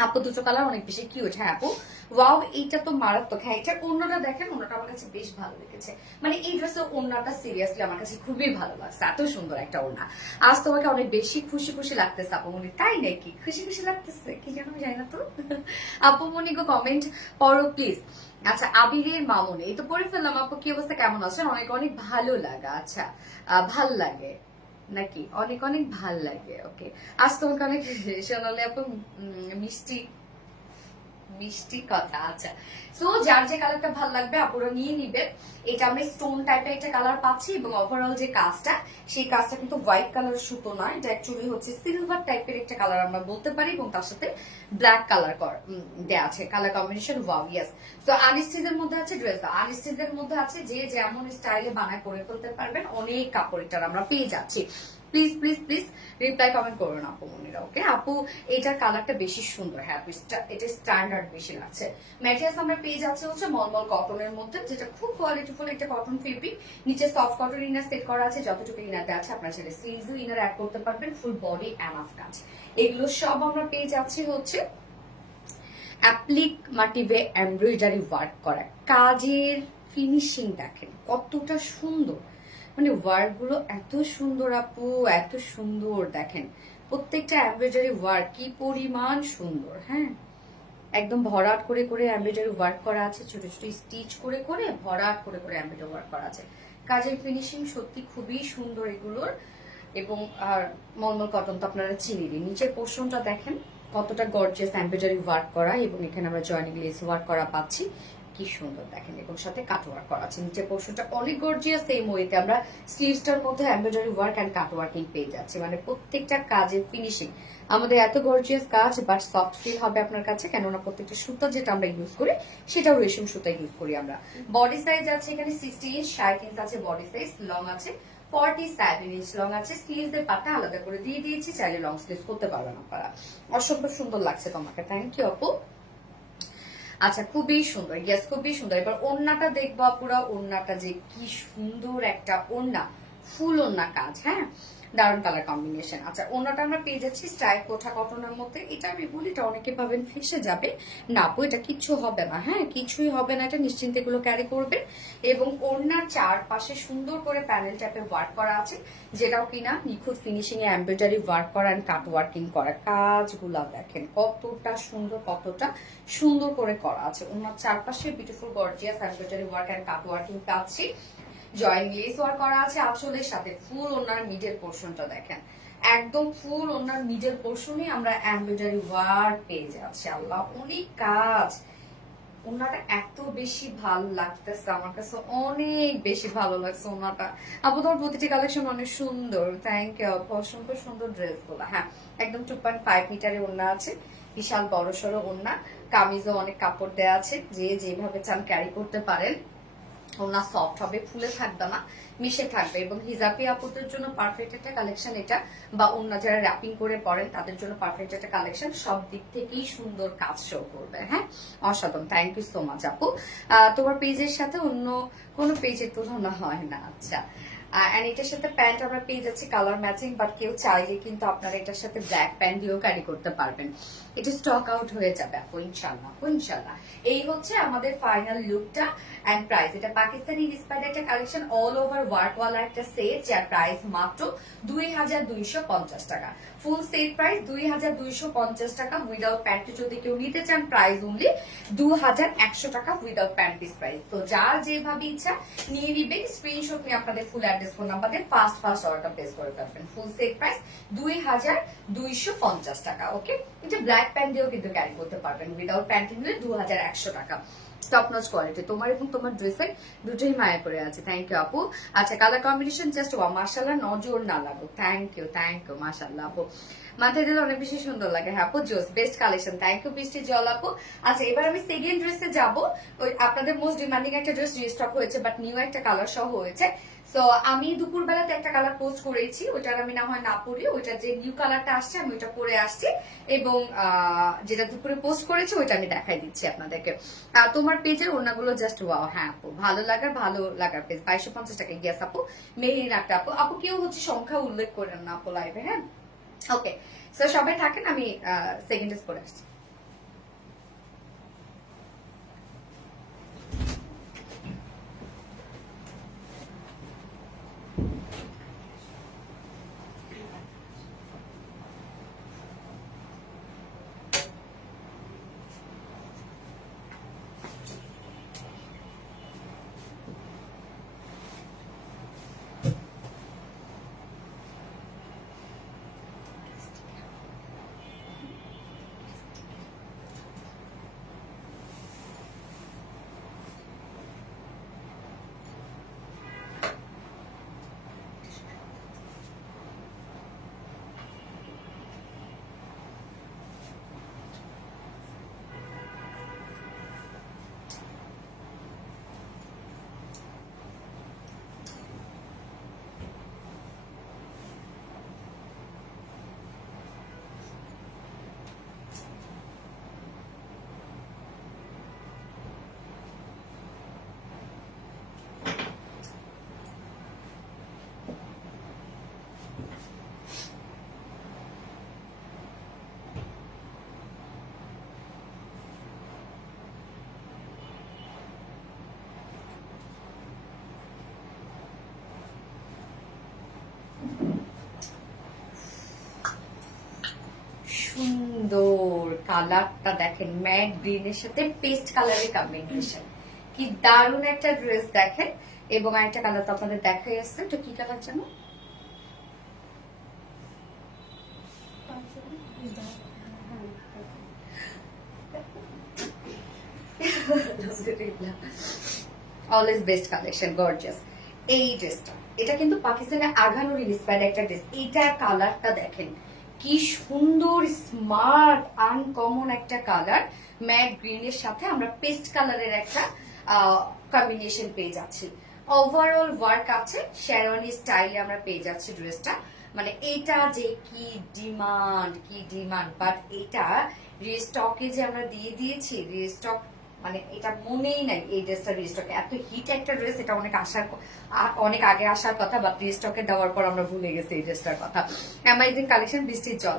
আপু দুটো কালার অনেক বেশি কিউট। হ্যাঁ আপু, ওয়াও, এইটা তো মারাত্মক। হ্যাঁ, এটার ওড়নাটা দেখেন, ওড়নাটা আমার কাছে বেশ ভালো লেগেছে। মানে এই ড্রেসের ওড়নাটা সিরিয়াসলি আমার কাছে খুবই ভালো লাগছে, এত সুন্দর একটা ওড়না। আজ তোমাকে অনেক বেশি খুশি খুশি লাগতেছে আপু মনি। তাই নাকি? খুশি খুশি লাগতেছে কি যেন আমি জানি না তো। আপু মনি গো কমেন্ট করো প্লিজ। আচ্ছা, আবিরের মামুনি, এই তো পড়ে ফেললাম। আপু কি অবস্থা, কেমন আছেন? অনেক অনেক ভালো লাগা। আচ্ছা, ভাল লাগে নাকি? অনেক অনেক ভাল লাগে। ওকে, আজ তোমাকে অনেক সোনালি আপু মিষ্টি মিষ্টি কথা। আচ্ছা, সো যার যে কালারটা ভালো লাগবে আপুরা নিয়ে নিবে। এটা আমরা স্টোন টাইপের একটা কালার পাচ্ছি, এবং ওভারঅল যে কাজটা, সেই কাজটা কিন্তু হোয়াইট কালার সুতো না, এটা অ্যাকচুয়ালি হচ্ছে সিলভার টাইপের একটা কালার আমরা বলতে পারি, এবং তার সাথে ব্ল্যাক কালার দেয়া আছে, কালার কম্বিনেশন। Wow, yes. তো আনস্টিচের মধ্যে আছে ড্রেসটা, আনস্টিচের মধ্যে আছে, যে যেমন স্টাইলে বানায় করে ফেলতে পারবেন, অনেক কাপড় এটার আমরা পেয়ে যাচ্ছি। Please please please reply comment করুন আপু মনিরা। ওকে আপু, এটার কালারটা বেশি সুন্দর। হ্যাঁ, এটা স্ট্যান্ডার্ড বেশি লাগছে। ম্যাটেরিয়ালস আমরা পেয়ে যাচ্ছে হচ্ছে মলমল কটনের মধ্যে, যেটা খুব কোয়ালিটিফুল একটা কটন ফেব্রিক। নিচে সফট কটন ইনার সেট করা আছে, যতটুকু ইনার দেওয়া আছে আপনার ছেলে স্লিভসও ইনার অ্যাড করতে পারবেন, ফুল বডি এনাফ কাজ। এগুলো সব আমরা পেয়ে যাচ্ছি হচ্ছে অ্যাপ্লিক মাটিভে এমব্রয়ডারি ওয়ার্ক করা। কাজের ফিনিশিং দেখেন কতটা সুন্দর, মানে ওয়ার্ক গুলো এত সুন্দর আপু, এত সুন্দর। দেখেন প্রত্যেকটা এমব্রয়ডারি ওয়ার্ক কি পরিমাণ সুন্দর। হ্যাঁ, একদম ভরাট করে করে এমব্রয়ডারি ওয়ার্ক করা আছে, ছোট ছোট স্টিচ করে করে ভরাট করে করে এমব্রয়ডারি ওয়ার্ক করা আছে। কাজের ফিনিশিং সত্যি খুবই সুন্দর এগুলোর। এবং আর মলমল কটন তো আপনারা চিনেনই। নিচের পোর্শনটা দেখেন কতটা গর্জিয়াস এমব্রয়ডারি ওয়ার্ক করা, এবং এখানে আমরা জয়েনিং লেস ওয়ার্ক করা পাচ্ছি, কি সুন্দর দেখেন, এবং সাথে কাট ওয়ার্ক করা আছে। নিচের পোর্শনটা অনেক গর্জিয়াস, এই ওয়েতে আমরা স্লিভসটার মধ্যে embroidery work and cut working পেয়ে যাচ্ছি। মানে প্রত্যেকটা কাজের ফিনিশিং আমাদের এত গর্জিয়াস কাজ, বাট সফট ফিল হবে আপনার কাছে, কেননা প্রত্যেকটা সুতা যেটা আমরা ইউজ করি সেটাও রেশম সুতা ইউজ করি আমরা। বডি সাইজ আছে এখানে 60 ইঞ্চ, 60 ইঞ্চ আছে বডি সাইজ, লং আছে 47 ইঞ্চ লং আছে। স্লিভসের পাটটা আলাদা করে দিয়ে দিয়েছি, চাইলে লং স্লিভ করতে পারবেন আপনারা। অসম্ভব সুন্দর লাগছে তোমাকে, থ্যাংক ইউ আপু। আচ্ছা, খুবই সুন্দর, ইয়েস খুবই সুন্দর। এবার ওড়নাটা দেখবো পুরো, ওড়নাটা যে কি সুন্দর একটা ওড়না, ফুল ওড়না কাজ। হ্যাঁ, দারুণ কালার কম্বিনেশন। আচ্ছা, ওড়নাটা আমরা পেয়ে যাচ্ছি স্ট্রাইপ কোঠা কটনের মধ্যে। এটা আমি বলি, এটা অনেকে ভাবেন ফেসে যাবে, না আপু এটা কিচ্ছু হবে না। হ্যাঁ, কিছুই হবে না, এটা নিশ্চিন্তে এগুলো ক্যারি করবেন। এবং ওড়নার চারপাশে সুন্দর করে প্যানেল টাইপের ওয়ার্ক করা আছে, যেটাও কিনা নিখুঁত ফিনিশিং এ এমব্রয়ডারি ওয়ার্ক করা এন্ড কাট ওয়ার্কিং করা। কাজগুলা দেখেন কতটা সুন্দর, কতটা সুন্দর করে করা আছে। ওনার চারপাশে beautiful gorgeous embroidery work and cut working পাচ্ছি, জয়েন্ট লেস ওয়ার্ক করা আছে আঁচলের সাথে। ফুল ওনার মিডল পোর্শনটা দেখেন, একদম ফুল ওনার মিডল পোর্শনে আমরা এমব্রয়ডারি ওয়ার্ক পেয়ে যাচ্ছি। আল্লাহ, অনেক কাজ। ওনাটা এত বেশি ভালো লাগতেছে আমার কাছে, অনেক বেশি ভালো লাগছে ওনাটা। আপু তোমার প্রতিটি কালেকশন অনেক সুন্দর, থ্যাংক ইউ। অসংখ্য সুন্দর ড্রেস গুলো। হ্যাঁ, একদম 2.5 মিটারের ওড়না আছে, বিশাল বড় সড়ো ওড়না। কামিজও অনেক কাপড় দেওয়া আছে, যে যেভাবে চান ক্যারি করতে পারেন। ওড়না সফট হবে, ফুলে থাকবে না, মিশে থাকবে। এবং হিজাবি আপুদের জন্য পারফেক্ট একটা কালেকশন এটা, বা অন্য যারা র্যাপিং করে পড়েন তাদের জন্য পারফেক্ট একটা কালেকশন। সব দিক থেকেই সুন্দর কাজ শো করবে। হ্যাঁ, অসাধারণ, থ্যাংক ইউ সো মাচ আপু। তোমার পেজের সাথে অন্য কোনো পেজের তুলনা হয় না। আচ্ছা, এন্ড এটার সাথে প্যান্ট আমরা পেয়ে যাচ্ছি কালার ম্যাচিং, বাট কেউ চাইলে কিন্তু আপনারা এটার সাথে ব্ল্যাক প্যান্ট দিয়েও ক্যারি করতে পারবেন। এটা স্টক আউট হয়ে যাবে আপু ইনশাল্লাহ, ইনশাল্লাহ। এই হচ্ছে আমাদের ফাইনাল লুকটা এন্ড প্রাইস। এটা পাকিস্তানি ইন্সপায়ার্ড একটা কালেকশন, অল ওভার ওয়ার্ক ওয়ালা একটা সেট, যার প্রাইস মাত্র 2250 টাকা। ফুল সেট প্রাইস 2250 টাকা উইদাউট প্যান্ট। যদি কেউ নিতে চান প্রাইস অনলি 2100 টাকা উইদাউট প্যান্ট পিস প্রাইস। তো যার যেভাবে ইচ্ছা নিয়ে নিবেন, স্ক্রিনশট নিয়ে আপনাদের ফুল অ্যাড্রেস ফোন নাম্বার দিয়ে ফাস্ট অর্ডার প্লেস করে ফেলবেন। ফুল সেট প্রাইস 2250 টাকা। ওকে, এটা ব্ল্যাক প্যান্ট দিয়েও কিন্তু ক্যারি করতে পারবেন, উইদাউট প্যান্ট নিলে 2100 টাকা। টপ নচ কোয়ালিটি, তোমার এবং তোমার ড্রেসের দুটোই মায়া করে আছে। থ্যাংক ইউ আপু। আচ্ছা, কালার কম্বিনেশন জাস্ট ওয়া, মাশাআল্লাহ, নজর না লাগুক। থ্যাংক ইউ মাশাআল্লাহ আপু। মাথায় দিলে অনেক বেশি সুন্দর লাগে। হ্যাঁ আপু, জোস, বেস্ট কালেকশন। থ্যাংক ইউ বৃষ্টি জল আপু। আচ্ছা, এবার আমি সেকেন্ড ড্রেসে যাব। ওই আপনাদের মোস্ট ডিমান্ডিং একটা ড্রেস রিস্টক হয়েছে, বাট নিউ একটা কালার সহ হয়েছে। তো আমি দুপুরবেলাতে একটা কালার পোস্ট করেছি, ওইটার আমি না হয় না পরি, ওইটার যে নিউ কালারটা আসছে আমি ওইটা পরে আসছি, এবং যেটা দুপুরে পোস্ট করেছি ওইটা আমি দেখাই দিচ্ছি আপনাদেরকে। তোমার পেজের ওনাগুলো জাস্ট ওয়াও। হ্যাঁ আপু, ভালো লাগার পেজ 2250 টাকা। গিয়াস আপু, মেহিন একটা আপু। আপু কেউ হচ্ছে সংখ্যা উল্লেখ করেন না আপু লাইভে। হ্যাঁ, ওকে, সো সবাই থাকেন, আমি সেকেন্ড ড্রেস পরে আসছি। সুন্দর কালারটা দেখেন, ম্যাট গ্রিনের সাথে পেস্ট কালারের কম্বিনেশন, কি দারুণ একটা ড্রেস দেখেন। এবং আরেকটা কালার তো আপনাদের দেখাই আসছে, তো কি কালার জানো? Always best collection, gorgeous. এই ড্রেসটা, এটা কিন্তু পাকিস্তানের আঘানুর ইন্সপায়ার্ড একটা ড্রেস। এইটার কালারটা দেখেন কি সুন্দর, স্মার্ট, আনকমন একটা কালার। ম্যাট গ্রিনের সাথে আমরা পেস্ট কালারের একটা কম্বিনেশন পেয়ে যাচ্ছি। ওভারঅল ওয়ার্ক আছে, শেরওয়ানি স্টাইলে আমরা পেয়ে যাচ্ছি ড্রেসটা। মানে এটা যে কি ডিমান্ড, বাট এটা রিস্টকে যে আমরা দিয়ে দিয়েছি, রিস্টক মানে এটা মনেই নাই এই ড্রেসটা রিস্টকে। এত হিট একটা ড্রেস, এটা অনেক আগে আসার কথা, বাট রিস্টকে দেওয়ার পর আমরা ভুলে গেছি এই ড্রেসটার কথা। অ্যামাইজিং কালেকশন, বৃষ্টির জল।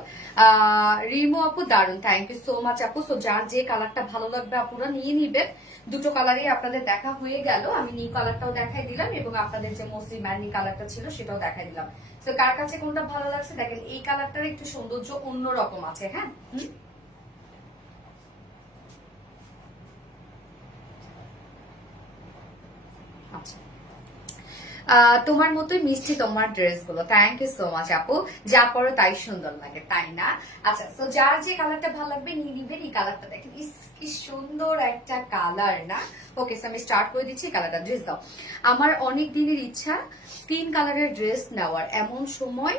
রিমো আপু, দারুন, থ্যাংক ইউ সো মাচ আপু। সো যার যে কালারটা ভালো লাগবে আপুরা নিয়ে নিবেন। দুটো কালারই আপনাদের দেখা হয়ে গেল, আমি নিউ কালারটাও দেখাই দিলাম, এবং আপনাদের যে মোস্টলি ম্যানি কালারটা ছিল সেটাও দেখাই দিলাম। তো কার কাছে কোনটা ভালো লাগছে দেখেন, এই কালারটার একটু সৌন্দর্য অন্যরকম আছে। হ্যাঁ, আচ্ছা, তোমার মতোই মিষ্টি তোমার ড্রেস গুলো। থ্যাংক ইউ সো মাচ আপু, যা পরো তাই সুন্দর লাগে, তাই না? আচ্ছা, তো যার যে কালারটা ভালো লাগবে নিয়ে নিবেন। এই কালারটা দেখেন, কি সুন্দর একটা কালার না? ওকে, আমি স্টার্ট করে দিচ্ছি। কালারটা ড্রেস দাও। আমার অনেক দিনের ইচ্ছা স্কিন কালারের ড্রেস নেওয়ার, এমন সময়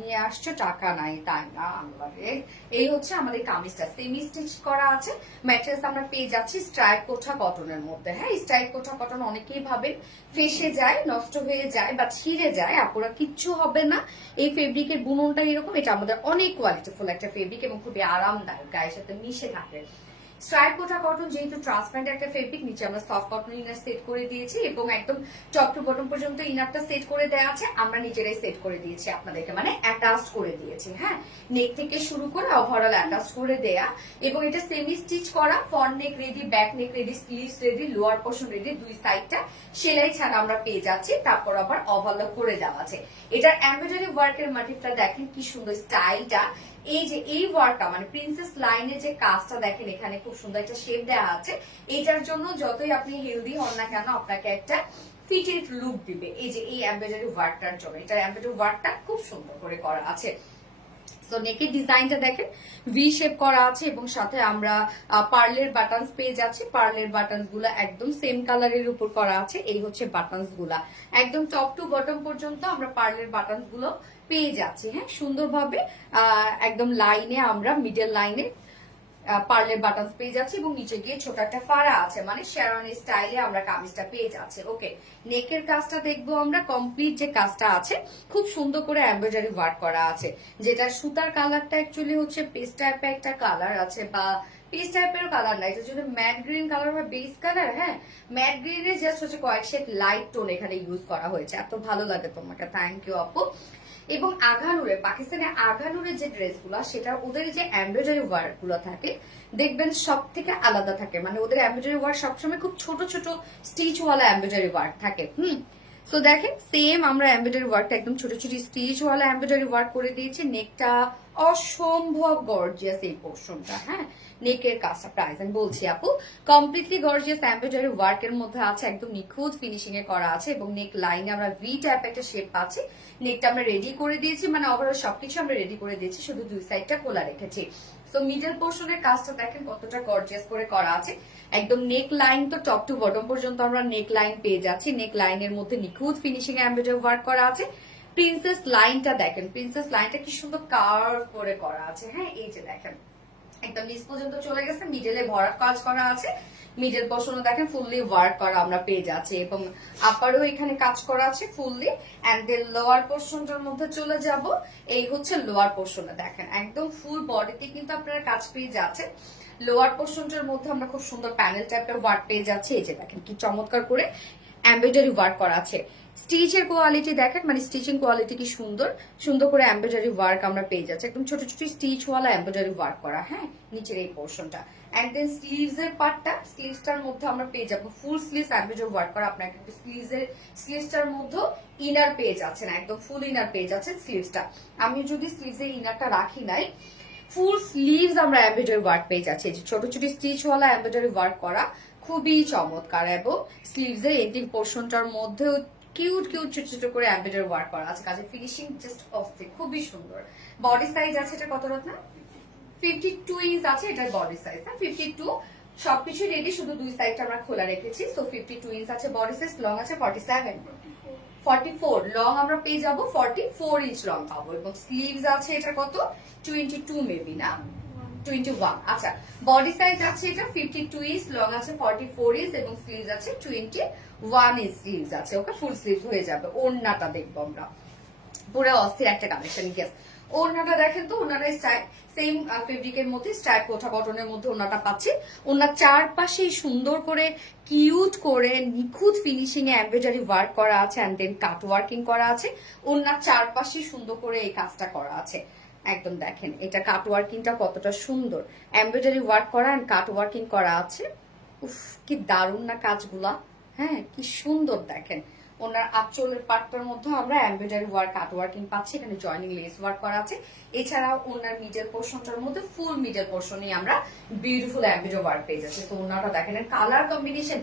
নিয়ে আসছো, টাকা নাই, তাই না? আল্লাহরে, এই হচ্ছে আমাদের কামিজটা, সেমি স্টিচ করা আছে। ম্যাটেরিয়ালস আমরা পেয়ে যাচ্ছি স্ট্রাইপ কোঠা কটনের মধ্যে। হ্যাঁ, স্ট্রাইপ কোঠা কটন অনেকেই ভাবেন ফেসে যায়, নষ্ট হয়ে যায় বা ছিঁড়ে যায়, আপুরা কিচ্ছু হবে না। এই ফেব্রিকের বুননটা এরকম, এটা আমাদের অনেক কোয়ালিটিফুল একটা ফেব্রিক এবং খুবই আরামদায়ক, গায়ের সাথে মিশে থাকে। স্ট্রাইপ কোটা কটন যেহেতু ট্রান্সপারেন্ট একটা ফেব্রিক, নিচে আমরা সফট কটন ইনার সেট করে দিয়েছি এবং একদম টপ টু বটম পর্যন্ত ইনারটা সেট করে দেওয়া আছে, আমরা নিজেরাই সেট করে দিয়েছি আপনাদেরকে, মানে অ্যাটাচ করে দিয়েছি। হ্যাঁ, নেক থেকে শুরু করে ওভারঅল অ্যাটাচ করে দেয়া, এবং এটা সেমি স্টিচ করা, ফ্রন্ট নেক ready, back neck ready, sleeves ready, lower portion ready, দুই সাইডটা সেলাই ছাড়া আমরা পেয়ে যাচ্ছি, তারপর আবার ওভারলক করে দেওয়া আছে। এটার এমব্রয়ডারি ওয়ার্কের মোটিভটা দেখেন কি সুন্দর স্টাইলটা, এই যে এই ওয়ার্কটা মানে প্রিন্সেস লাইনে যে কাজটা দেখেন, এখানে খুব সুন্দর একটা শেপ দেওয়া আছে। এটার জন্য যতই আপনি হেলদি হন না কেন আপনাকে একটা ফিটেড লুক দিবে, এই যে এই এমব্রয়ডারি ওয়ার্কটার জন্য। এটা এমব্রয়ডারি ওয়ার্কটা খুব সুন্দর করে করা আছে। তো নেকের ডিজাইনটা দেখেন ভি শেপ করা আছে এবং সাথে আমরা পার্লের বাটনস পেয়ে যাচ্ছি। পার্লের বাটনস গুলা একদম সেম কালারের উপর করা আছে। এই হচ্ছে বাটনস গুলা, একদম টপ টু বটম পর্যন্ত আমরা পার্লের বাটনস গুলো পেয়ে যাচ্ছি। হ্যাঁ, সুন্দরভাবে একদম লাইনে আমরা মিডল লাইনে পার্লের বাটনস পেয়ে যাচ্ছি এবং নিচে গিয়ে ছোট একটা ফাড়া আছে, মানে শেরওয়ানি স্টাইলে আমরা কামিজটা পেয়ে যাচ্ছি। ওকে, নেকের কাজটা দেখবো আমরা। কমপ্লিট যে কাজটা আছে খুব সুন্দর করে এমব্রয়ডারি ওয়ার্ক করা আছে, যেটা সুতার কালারটা অ্যাকচুয়ালি হচ্ছে পেস্ট টাইপের একটা কালার আছে, বা পেস্ট টাইপের কালার না, এটা যদি ম্যাট গ্রিন কালার বা বেস কালার। হ্যাঁ, ম্যাট গ্রিনের জাস্ট হচ্ছে কয়েক শেড লাইট টোন এখানে ইউজ করা হয়েছে। এত ভালো লাগে তোমাকে, থ্যাংক ইউ আপু। এবং আঘানুরে, পাকিস্তানে আঘানুরের যে ড্রেসগুলো, সেটা ওদের যে এমব্রয়ডারি ওয়ার্ক গুলো থাকে দেখবেন সব থেকে আলাদা থাকে, মানে ওদের এমব্রয়ডারি ওয়ার্ক সবসময় খুব ছোট ছোট স্টিচ ওয়ালা এমব্রয়ডারি ওয়ার্ক থাকে। সো দেখেন সেম আমরা এমব্রয়ডারি ওয়ার্কটা একদম ছোট ছোট স্টিচ ওয়ালা এমব্রয়ডারি ওয়ার্ক করে দিয়েছি। নেকটা অসম্ভব গর্জিয়াস এই পোর্শনটা। হ্যাঁ, নেকের কাজটা প্রাইস আমি বলছি আপু, কমপ্লিটলি গর্জিয়াস এমব্রয়ডারি ওয়ার্কের মধ্যে আছে, একদম নিখুঁত ফিনিশিং এ করা আছে এবং নেক লাইনে আমরা ভি টাইপ একটা শেপ পাচ্ছি। নেকটা আমরা রেডি করে দিয়েছি, মানে ওভারঅল সবকিছু আমরা রেডি করে দিয়েছি, শুধু দুই সাইডটা খোলা রেখেছি। সো মিডল পোর্শনের কাজটা দেখেন কতটা গর্জিয়াস করে করা আছে। একদম নেক লাইন তো টপ টু বটম পর্যন্ত আমরা নেক লাইন পেয়ে যাচ্ছি। নেক লাইনের মধ্যে নিখুঁত ফিনিশিং এ এমব্রয়ডারি ওয়ার্ক করা আছে। প্রিন্সেস লাইনটা দেখেন, প্রিন্সেস লাইনটা কি সুন্দর কার্ভ করে করা আছে। হ্যাঁ, এই যে দেখেন একদম নিচ পর্যন্ত চলে গেছে, মিডলে ভরাট কাজ করা আছে। মিডল পোর্শনও দেখেন ফুললি ওয়ার্ক করা আমরা পেয়ে যাচ্ছি এবং আপারও এখানে কাজ করা আছে ফুললি। এন্ড দেন লোয়ার পোর্শনটার মধ্যে চলে যাব। এই হচ্ছে লোয়ার পোর্শনে দেখেন একদম ফুল বডিতে কিন্তু আপনারা কাজ পেয়ে যাচ্ছেন। লোয়ার পোর্শনটার মধ্যে আমরা খুব সুন্দর প্যানেল টাইপের ওয়ার্ক পেয়ে যাচ্ছি। এই যে দেখেন কি চমৎকার করে এমব্রয়ডারি ওয়ার্ক করা আছে। স্টিচের কোয়ালিটি দেখেন, মানে স্টিচিং কোয়ালিটি কি সুন্দর, সুন্দর করে এমব্রয়ডারি ওয়ার্ক আমরা পেয়ে যাচ্ছি, একদম ছোট ছোট স্টিচ ওয়ালা এমব্রয়ডারি ওয়ার্ক করা। হ্যাঁ, নিচের এই পোর্শনটা এন্ড দেন স্লিভস এর পার্টটা, স্লিভসটার মধ্যে আমরা পেয়ে যাবো ফুল স্লিভস এমব্রয়ডারি ওয়ার্ক করা। আপনার একটা স্লিভসটার মধ্যে ইনার পেয়ে যাচ্ছেন, একদম ফুল ইনার পেয়ে যাচ্ছেন স্লিভসটা। আমি যদি স্লিভস এর ইনারটা রাখি নাই, ফুল স্লিভস আমরা এমব্রয়ডারি ওয়ার্ক পেয়ে যাচ্ছি। ছোট ছোট স্টিচ ওয়ালা এমব্রয়ডারি ওয়ার্ক করা, খুবই চমৎকার। এবং স্লিভস এর এন্ডিং পোর্শনটার মধ্যেও কিউট কিউট ছোট ছোট করে এমব্রয়ডারি ওয়ার্ক করা আছে। কাজে ফিনিশিং জাস্ট অস্থির, খুবই সুন্দর। বডি সাইজ আছে এটা কত রত্না? 52 ইঞ্চ আছে এটার বডি সাইজ। হ্যাঁ, 52 সবকিছু রেডি, শুধু দুই সাইডটা আমরা খোলা রেখেছি। সো 52 ইঞ্চ আছে বডি সাইজ। লং আছে 47, 44 লং আমরা পেয়ে যাবো, 44 ইঞ্চ লং পাবো। এবং স্লিভস আছে এটা কত? 22 মেবি না 21। আচ্ছা, বডি সাইজ আছে এটা 52 ইঞ্চ, লং আছে 44 ইঞ্চ এবং স্লিভস আছে 21 ইঞ্চ স্লিভস আছে। ওকে, ফুল স্লিভস হয়ে যাবে। ওড়নাটা দেখবো আমরা, পুরো অস্থির একটা কালেকশন। গেস ওড়নাটা দেখেন তো, ওড়নাটা স্টাইপ সেম ফেব্রিকের মধ্যে স্টাইপ কোঠা কটনের মধ্যে ওড়নাটা পাচ্ছি। ওড়নার চারপাশে সুন্দর করে কিউট করে নিখুঁত ফিনিশিং এ এমব্রয়ডারি ওয়ার্ক করা আছে এন্ড দেন কাট ওয়ার্কিং করা আছে। ওড়নার চারপাশে সুন্দর করে এই কাজটা করা আছে। একদম দেখেন এটা কাট ওয়ার্কিংটা কতটা সুন্দর, এমব্রয়ডারি ওয়ার্ক করা এন্ড কাট ওয়ার্কিং করা আছে। উফ, কি দারুণ না কাজগুলা। হ্যাঁ, কি সুন্দর দেখেন। ওনার আঁচলের পার্টটার মধ্যে আমরা এমব্রয়ডারি ওয়ার্ক কাট ওয়ার্কিং পাচ্ছি, এখানে জয়েনিং লেস ওয়ার্ক করা আছে। এছাড়াও ওনার মিডল পোর্শনটার মধ্যে ফুল মিডল পোর্শনে আমরা বিউটিফুল এমব্রয়ডারি ওয়ার্ক পেয়ে যাচ্ছি। তো ওনাটা দেখেন কালার কম্বিনেশন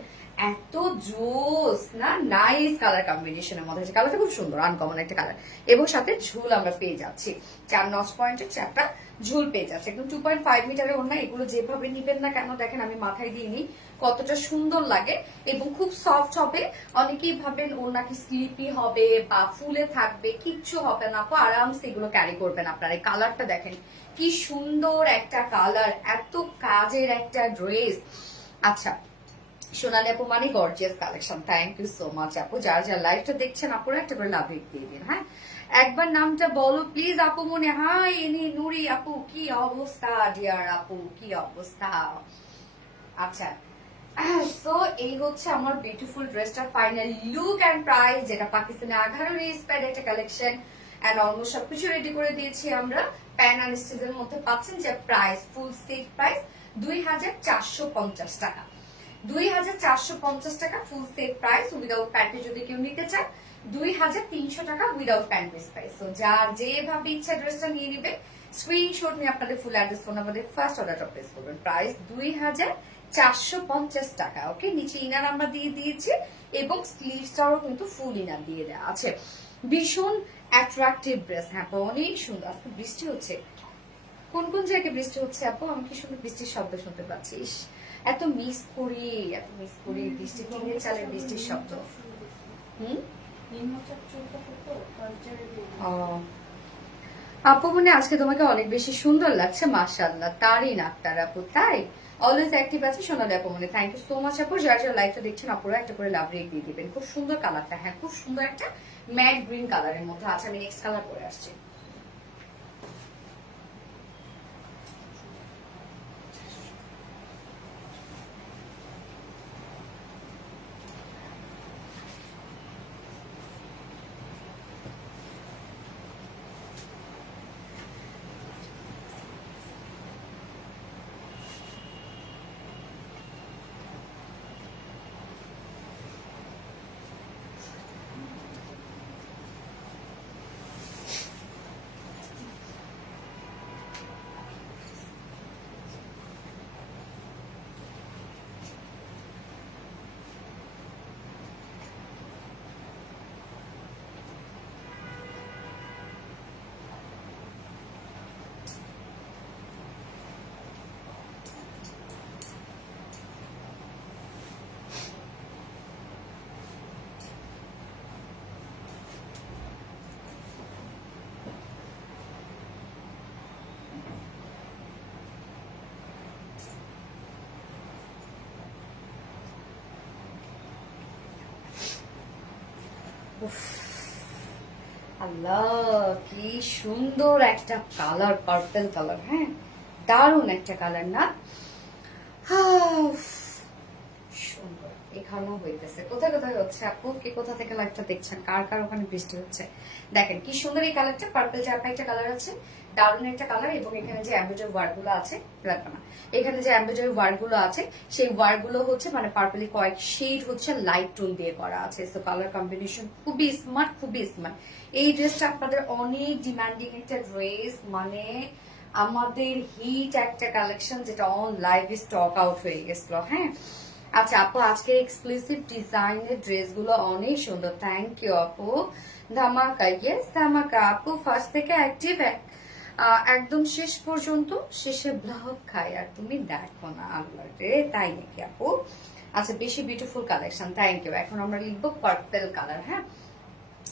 এত জোস না, নাইস কালার কম্বিনেশনের মধ্যে। কালারটা খুব সুন্দর, আনকমন একটা কালার। এবং সাথে ঝুল আমরা পেয়ে যাচ্ছি, 4 নচ পয়েন্টের চারটা ঝুল পেয়ে যাচ্ছে। একদম 2.5 মিটারের ওড়না। এগুলো যেভাবে নিবেন না কেন দেখেন, আমি মাথায় দিইনি, কতটা সুন্দর লাগে এবং খুব সফট হবে। অনেকেই ভাবেন ওড়না কি স্লিপি হবে বা ফুলে থাকবে, কিচ্ছু হবে না, আরামসে এগুলো ক্যারি করবেন আপনারা। এই কালারটা দেখেন কি সুন্দর একটা কালার, এত কাজের একটা ড্রেস। আচ্ছা, সোনালী আপু মানে gorgeous collection. Thank you so much আপু। যারা যারা লাইভটা দেখছেন আপুরা একটা করে লাভ দিয়ে দিন। হ্যাঁ, একবার নামটা বলো প্লিজ আপু মনে। হাই এনি নুরি আপু, কি অবস্থা ডিয়ার আপু, কি অবস্থা? আচ্ছা, সো এই হচ্ছে আমার বিউটিফুল ড্রেসটা ফাইনাল লুক এন্ড প্রাইস, যেটা পাকিস্তানি 18 ইন্সপায়ার্ড একটা কালেকশন এন্ড অলমোস্ট সবকিছু রেডি করে দিয়েছি আমরা। প্যান এন্ড স্টিচের মধ্যে পাচ্ছেন যে প্রাইস, ফুল সেট প্রাইস 2450 টাকা। 2450 টাকা ফুল সেট প্রাইস। উইদাউট প্যান্টে যদি কেউ নিতে চায় 2300 টাকা উইদাউট প্যান্ট পিস প্রাইস। তো যার যেভাবে ইচ্ছা ড্রেসটা নিয়ে নিবে, স্ক্রিনশট নিয়ে আপনাদের ফুল অ্যাড্রেস ফোন নাম্বারে ফার্স্ট অর্ডারটা প্লেস করবেন। প্রাইস 2450 টাকা। ওকে, নিচে ইনার আমরা দিয়ে দিয়েছি এবং স্লিভসটাও কিন্তু ফুল ইনার দিয়ে দেওয়া আছে। ভীষণ অ্যাট্রাকটিভ ড্রেস। হ্যাঁ, অনেক সুন্দর। আজকে বৃষ্টি হচ্ছে, কোন কোন জায়গায় বৃষ্টি হচ্ছে আপু? আমি কি সুন্দর বৃষ্টির শব্দ শুনতে পাচ্ছি। এত মিস করি, এত মিস করি বৃষ্টি, টিনের চালের বৃষ্টির শব্দ। আপু মনে আজকে তোমাকে অনেক বেশি সুন্দর লাগছে, মাশাআল্লাহ। তারিন আক্তার আপু, তাই অলওয়েজ অ্যাক্টিভ আছে সোনালি আপু মনে। থ্যাংক ইউ সো মাচ আপু। যারা যারা লাইভটা দেখছেন আপুরা একটা করে লাভ রেক দিয়ে দিবেন। খুব সুন্দর কালারটা, হ্যাঁ খুব সুন্দর একটা ম্যাট গ্রিন কালারের মধ্যে আছে। আমি নেক্সট কালার পরে আসছি। আল্লাহ, কি সুন্দর একটা কালার, পার্পল কালার। হ্যাঁ, দারুণ একটা কালার না? সুন্দর। এখানেও হইতেছে, কোথায় কোথায় হচ্ছে আপু? কে কোথা থেকে লাইভটা দেখছেন? কার কার ওখানে বৃষ্টি হচ্ছে? দেখেন কি সুন্দর এই কালারটা, পার্পল চাপা একটা কালার আছে, দারুণ একটা কালার। এবং এখানে যে এমব্রয়ডারি ওয়ার্ক গুলো আছে, লাগবে না, এখানে যে এমব্রয়ডারি ওয়ার্ক গুলো আছে সেই ওয়ার্ক গুলো হচ্ছে মানে পার্পলি কয়েক শেড হচ্ছে লাইট টোন দিয়ে করা আছে। সো কালার কম্বিনেশন খুবই স্মার্ট, খুবই স্মার্ট। এই ড্রেসটা আপনাদের অনেক ডিমান্ডিং একটা ড্রেস, মানে আমাদের হিট একটা কালেকশন, যেটা অন লাইভ স্টক আউট হয়ে গেছিল। হ্যাঁ, আচ্ছা আপু, আজকে এক্সক্লুসিভ ডিজাইনের ড্রেসগুলো অনেক সুন্দর। থ্যাংক ইউ আপু। ধামাকা, ইয়েস ধামাকা আপু, ফার্স্ট থেকে অ্যাক্টিভ একদম শেষ পর্যন্ত। শেষে ব্লগ খাই আর তুমি দেখো না, আল্লাহ রে, তাই নাকি আপু? আচ্ছা, বেশি বিউটিফুল কালেকশন, থ্যাংক ইউ। এখন আমরা লিখবো পার্পল কালার। হ্যাঁ,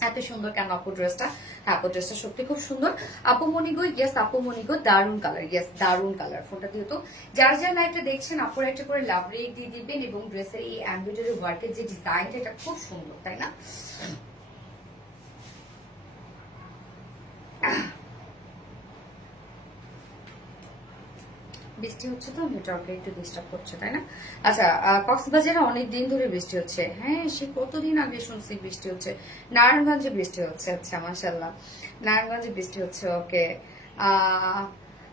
এত সুন্দর কেন আপু ড্রেসটা? হ্যাঁ আপু, ড্রেসটা সত্যি খুব সুন্দর। আপু মনিগো, ইয়েস আপু মনিগো, দারুন কালার, ইয়েস দারুন কালার। ফোনটা দিয়ে তো যারা যারা লাইভটা দেখছেন আপুর একটা করে লাভ রেক দিয়ে দিবেন। এবং ড্রেসের এই এমব্রয়ডারি ওয়ার্কের যে ডিজাইনটা, এটা খুব সুন্দর, তাই না? বৃষ্টি হচ্ছে তো, নেটওয়ার্কে একটু ডিস্টার্ব করছে, তাই না? আচ্ছা, কক্সবাজারে অনেক দিন ধরে বৃষ্টি হচ্ছে। হ্যাঁ, সে কতদিন আগে শুনছি বৃষ্টি হচ্ছে। নারায়ণগঞ্জে বৃষ্টি হচ্ছে। আচ্ছা, মাশাআল্লাহ, নারায়ণগঞ্জে বৃষ্টি হচ্ছে। Okay,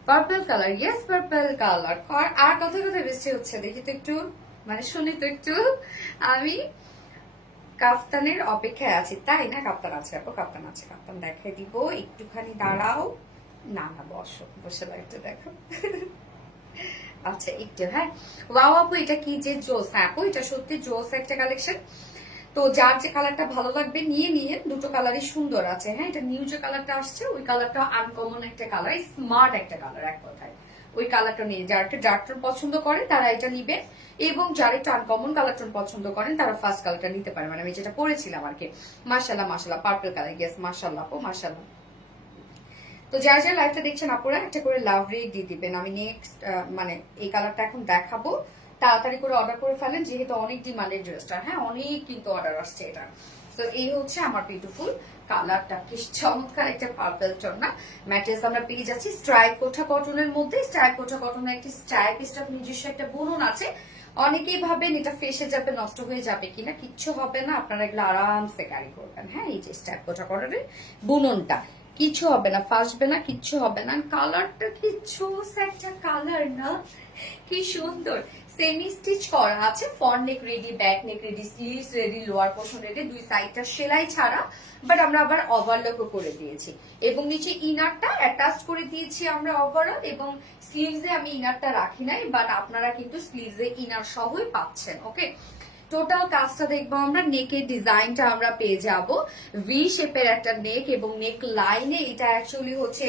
purple colour, yes purple colour. আর কোথায় কোথায় বৃষ্টি হচ্ছে দেখি তো একটু, মানে শুনি তো একটু। আমি কাফতানের অপেক্ষায় আছি, তাই না? কাপ্তান আছে আপু, কাপ্তান আছে, কাপ্তান দেখাই দিব। একটুখানি দাঁড়াও। না না, বসো, বসে লাইটটা দেখো। আচ্ছা একটু, হ্যাঁ। ওয়াও আপু, এটা কি যে জোস! হ্যাঁ আপু, এটা সত্যি জোস একটা কালেকশন। তো যার যে কালারটা ভালো লাগবে নিয়ে নিয়ে, দুটো কালারই সুন্দর আছে। হ্যাঁ, এটা নিউ যে কালারটা আসছে ওই কালারটা আনকমন একটা কালার, স্মার্ট একটা কালার, এক কথায় ওই কালারটা নিয়ে যারা একটু ডার্ক টোন পছন্দ করে তারা এটা নিবে। এবং যারা একটু আনকমন কালার টোন পছন্দ করেন তারা ফার্স্ট কালারটা নিতে পারে। মানে আমি যেটা পরেছিলাম আর কি। মাশাআল্লাহ মাশাআল্লাহ, পার্পল কালার, ইয়েস মাশাআল্লাহ আপু, মাশাআল্লাহ। তো যারা যারা লাইভটা দেখছেন আপুরা একটা করে লাভ রেক দিয়ে দিবেন। আমি নেক্সট মানে এই কালারটা এখন দেখাবো, তাড়াতাড়ি করে অর্ডার করে ফেলেন, যেহেতু অনেক ডিমান্ডেড ড্রেসটা। হ্যাঁ, অনেক কিন্তু অর্ডার আসছে এটা। তো এই হচ্ছে আমার বিউটিফুল কালারটা, কি চমৎকার একটা পার্পল টোন না? ম্যাটেরিয়ালস আমরা পেয়ে যাচ্ছি স্ট্রাইপ কোঠা কটনের মধ্যে। স্ট্রাইপ কোঠা কটনের একটি স্ট্রাইপ স্টাফ নিজস্ব একটা বুনন আছে। অনেকেই ভাবেন এটা ফেসে যাবে, নষ্ট হয়ে যাবে কিনা, কিচ্ছু হবে না, আপনারা এগুলো আরামসে ক্যারি করবেন। হ্যাঁ, এই যে স্ট্যাপ গোটা করারের বুননটা কিচ্ছু হবে না, ফাঁসবে না, কিচ্ছু হবে না। কালারটা কিচ্ছু একটা কালার না, কি সুন্দর। সেমি স্টিচ করা আছে, ফ্রন্ট নেক ready, back neck ready, sleeves ready, lower portion ready, দুই সাইডটা সেলাই ছাড়া, বাট আমরা আবার ওভারলকও করে দিয়েছি এবং নিচে ইনারটা অ্যাটাচ করে দিয়েছি আমরা ওভারঅল। এবং স্লিভসে আমি ইনারটা রাখি নাই, বাট আপনারা কিন্তু স্লিভসে ইনার সহই পাচ্ছেন। ওকে, টোটাল কাজটা দেখবো আমরা। নেকের ডিজাইনটা আমরা পেয়ে যাব ভি শেপের একটা নেক, এবং নেক লাইনে এটা অ্যাকচুয়ালি হচ্ছে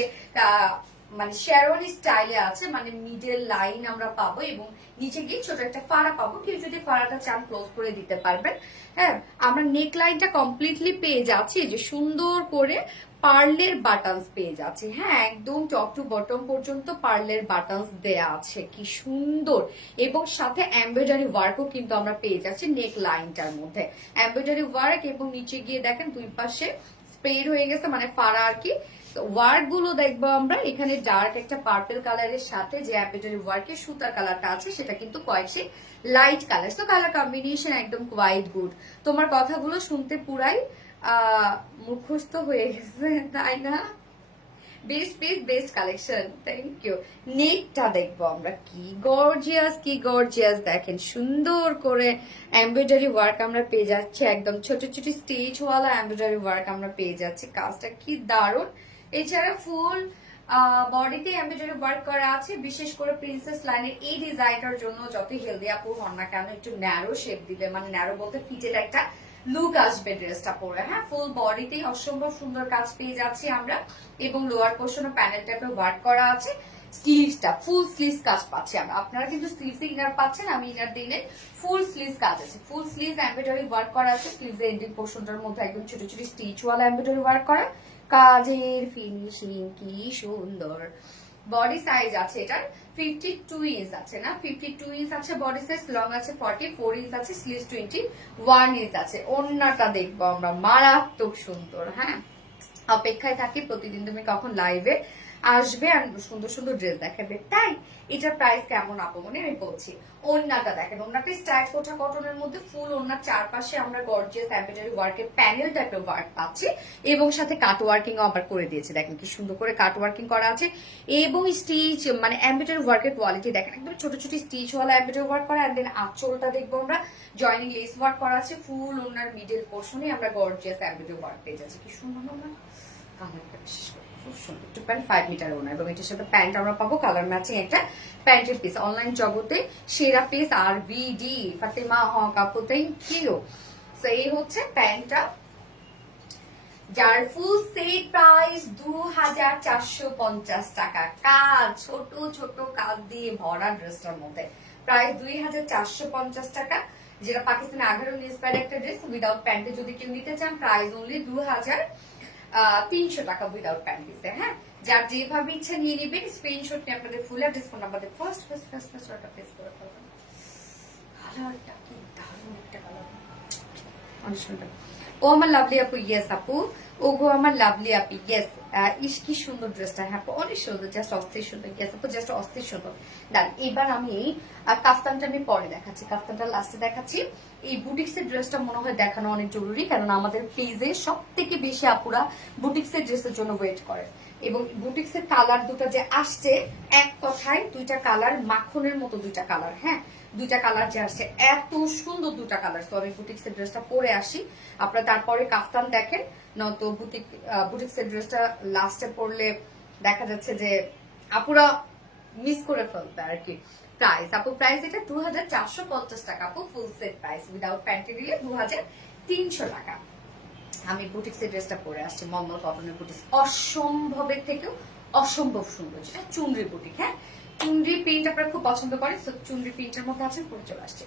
মানে শেরওয়ানি স্টাইলে আছে, মানে মিডল লাইন আমরা পাবো এবং নিচে গিয়ে ছোট একটা ফাড়া পাবো। কেউ যদি ফাড়াটা চান ক্লোজ করে দিতে পারবেন। হ্যাঁ, আমরা নেক লাইনটা কমপ্লিটলি পেয়ে যাচ্ছি, যে সুন্দর করে পার্লের বাটনস পেয়ে যাচ্ছি। হ্যাঁ, একদম টপ টু বটম পর্যন্ত পার্লের বাটনস দেয়া আছে, কি সুন্দর। এবং সাথে এমব্রয়ডারি ওয়ার্কও কিন্তু আমরা পেয়ে যাচ্ছি নেক লাইনটার মধ্যে, এমব্রয়ডারি ওয়ার্ক। এবং নিচে গিয়ে দেখেন দুই পাশে স্প্রেড হয়ে গেছে, মানে ফাড়া আর কি। ওয়ার্ক গুলো দেখবো আমরা এখানে ডার্ক একটা পার্পল কালারের সাথে যে এমব্রয়ডারি ওয়ার্কের সুতার কালারটা আছে সেটা কিন্তু কয়েকটি লাইট কালার। তো কালার কম্বিনেশন একদম কোয়াইট গুড। তোমার কথাগুলো শুনতে পুরাই মুখস্থ হয়ে গেছে, তাই না? Best best best collection, thank you. নেকটা দেখবো আমরা, কি গর্জিয়াস, কি গর্জিয়াস। দেখেন সুন্দর করে এমব্রয়ডারি ওয়ার্ক আমরা পেয়ে যাচ্ছি, একদম ছোট ছোট স্টেজ ওয়ালা এমব্রয়ডারি ওয়ার্ক আমরা পেয়ে যাচ্ছি। কাজটা কি দারুণ। এছাড়া ফুল বডিতে এমব্রয়ডারি ওয়ার্ক করা আছে, বিশেষ করে প্রিন্সেস লাইনের এই ডিজাইনটার জন্য যতই হেলদি আপু হন না কেন একটু ন্যারো শেপ দিবে, মানে ন্যারো বলতে ফিটের একটা লুক আসবে ড্রেসটা পরে। হ্যাঁ, ফুল বডিতেই অসম্ভব সুন্দর কাজ পেয়ে যাচ্ছি আমরা, এবং লোয়ার পোর্শনে প্যানেল টাইপের ওয়ার্ক করা আছে। স্লিভসটা ফুল স্লিভস কাজ পাচ্ছি আমরা, আপনারা কিন্তু স্লিভসে ইনার পাচ্ছেন, আমি ইনার দিলে ফুল স্লিভস কাজ আছে। ফুল স্লিভস এমব্রয়ডারি ওয়ার্ক করা আছে, স্লিভস এন্ডিং পোর্শনটার মধ্যে একদম ছোট ছোট স্টিচ ওয়ালা এমব্রয়ডারি ওয়ার্ক করা। কাজের ফিনিশিং কি সুন্দর। বডি সাইজ আছে এটার 52 ইঞ্চ আছে, না 52 ইঞ্চ আছে বডি সাইজ, লং আছে 44 ইঞ্চ আছে, স্লিভস 21 ইঞ্চ আছে। ওন্নাটা দেখবো আমরা, মারাত্মক সুন্দর। হ্যাঁ, অপেক্ষায় থাকি প্রতিদিন তুমি কখন লাইভে আসবে আর সুন্দর সুন্দর ড্রেস দেখাবে। তাই এটার প্রাইস কেমন আপু মনে আমি বলছি। ওন্নাটা দেখেন, ওন্নাটা স্টাইল কোটা কটনের মধ্যে ফুল ওন্নার চারপাশে আমরা গর্জিয়াস এমব্রয়ডারি ওয়ার্কের প্যানেল টাইপের ওয়ার্ক পাচ্ছি, এবং সাথে কাট ওয়ার্কিং আবার করে দিয়েছে। দেখেন কি সুন্দর করে কাট ওয়ার্কিং করা আছে, এবং স্টিচ মানে এমব্রয়ডারি ওয়ার্কের কোয়ালিটি দেখেন, একদম ছোট ছোট স্টিচ ওয়ালা এমব্রয়ডারি ওয়ার্ক করা। এন্ড দেন আঁচলটা দেখবো আমরা জয়নিং লেস ওয়ার্ক করা আছে, ফুল ওন্নার মিডল পোর্শনে আমরা গর্জিয়াস এমব্রয়ডারি ওয়ার্ক পেয়ে যাচ্ছি। কি সুন্দর না কালারটা, বিশেষ করে খুব সুন্দর। 2.5 মিটার ওনা, এবং এটার সাথে প্যান্ট আমরা পাবো কালার ম্যাচিং একটা প্যান্টের পিস। অনলাইন জগতে সেরা পিস আর ভিডি ফাতেমা হক আপু, থ্যাংক ইউ। তো এই হচ্ছে প্যান্টটা, যার ফুল সেট প্রাইস 2450 টাকা। কাজ ছোট ছোট কাজ দিয়ে ভরা ড্রেসটার মধ্যে প্রাইস 2450 টাকা, যেটা পাকিস্তানি আঘারুল ইন্সপায়ার্ড একটা ড্রেস। উইদাউট প্যান্টে যদি কেউ নিতে চান প্রাইস অনলি 2300 টাকা উইদাউট প্যান্ট দিতে। হ্যাঁ, যার যেভাবে ইচ্ছা নিয়ে নেবেন, স্ক্রিনশট নিয়ে আপনাদের full address phone number first order place করে ফেলবেন। কালারটা কি দারুণ একটা কালার, অনেক সুন্দর। ও আমার লাভলি আপু, ইয়েস আপু। ও গো আমার লাভলি আপু, ইয়েস। ইস কি সুন্দর ড্রেসটা, হ্যাঁ অনেক সুন্দর, জাস্ট অস্থির সুন্দর। ইয়েস আপু, জাস্ট অস্থির সুন্দর। দাঁড়ান, এবার আমি কাফতানটা আমি পরে দেখাচ্ছি, কাফতানটা লাস্টে দেখাচ্ছি। এই বুটিক্সের ড্রেসটা মনে হয় দেখানো অনেক জরুরি, কারণ আমাদের পেজে সব থেকে বেশি আপুরা বুটিক্সের ড্রেসের জন্য ওয়েট করে। এবং বুটিক্সের কালার দুটো যে আসছে, এক কথায় দুইটা কালার মাখনের মতো, দুইটা কালার। হ্যাঁ, দুইটা কালার যে আসছে, এত সুন্দর দুটা কালার। তো আমি বুটিক্সের ড্রেসটা পরে আসি, আপনারা তারপরে কাফতান দেখেন। নয়তো বুটিক্সের ড্রেসটা লাস্টে পরলে দেখা যাচ্ছে যে আপুরা মিস করে ফেলবে আর কি। প্রাইস আপু, প্রাইস এটা 2450 টাকা আপু, full set price. Without panty দিলে 2300 টাকা। আমি বুটিক্সের ড্রেসটা পরে আসছি, মলমল কটনের বুটিক্স, অসম্ভবের থেকেও অসম্ভব সুন্দর, যেটা চুনরি বুটিক। হ্যাঁ, চুনরি প্রিন্ট আপনারা খুব পছন্দ করেন, তো চুনরি প্রিন্টের মধ্যে আছেন, পরে চলে আসছে।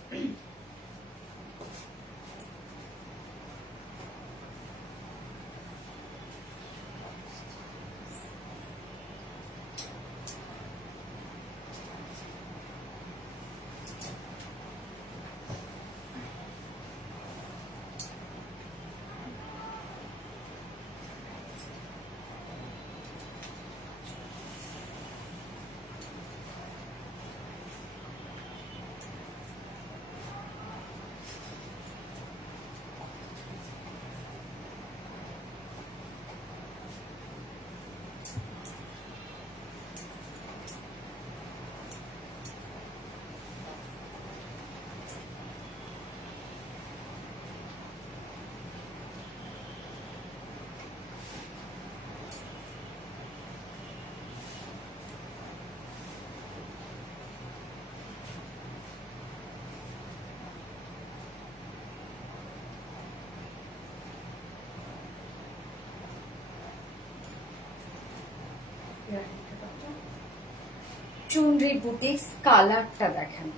চুনরি বুটিক্স, কালারটা দেখেন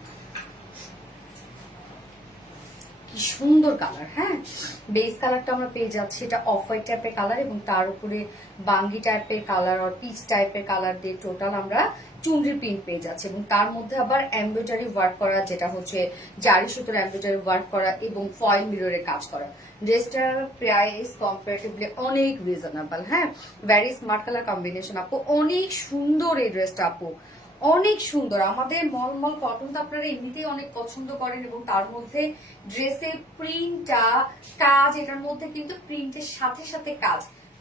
কি সুন্দর কালার। হ্যাঁ, বেস কালারটা আমরা পেয়ে যাচ্ছি, এটা অফ হোয়াইট টাইপের কালার এবং তার উপরে বাঙ্গি টাইপের কালার আর পিচ টাইপের কালার দিয়ে টোটাল আমরা চুনরি প্রিন্ট পেয়ে যাচ্ছি এবং তার মধ্যে আবার এমব্রয়ডারি ওয়ার্ক করা, যেটা হচ্ছে জারি সুতোর এমব্রয়ডারি ওয়ার্ক করা এবং ফয়েল মিররের কাজ করা। ড্রেসটার প্রাইস কম্পারেটিভলি অনেক রিজনেবল। হ্যাঁ, ভেরি স্মার্ট কালার কম্বিনেশন আপু, অনেক সুন্দর এই ড্রেসটা আপু, অনেক সুন্দর। আমাদের মলমল কটন তো আপনারা এমনিতেই অনেক পছন্দ করেন এবং তার মধ্যে ড্রেসের প্রিন্টটা কাজ, এটার মধ্যে কিন্তু প্রিন্টের সাথে সাথে কাজ,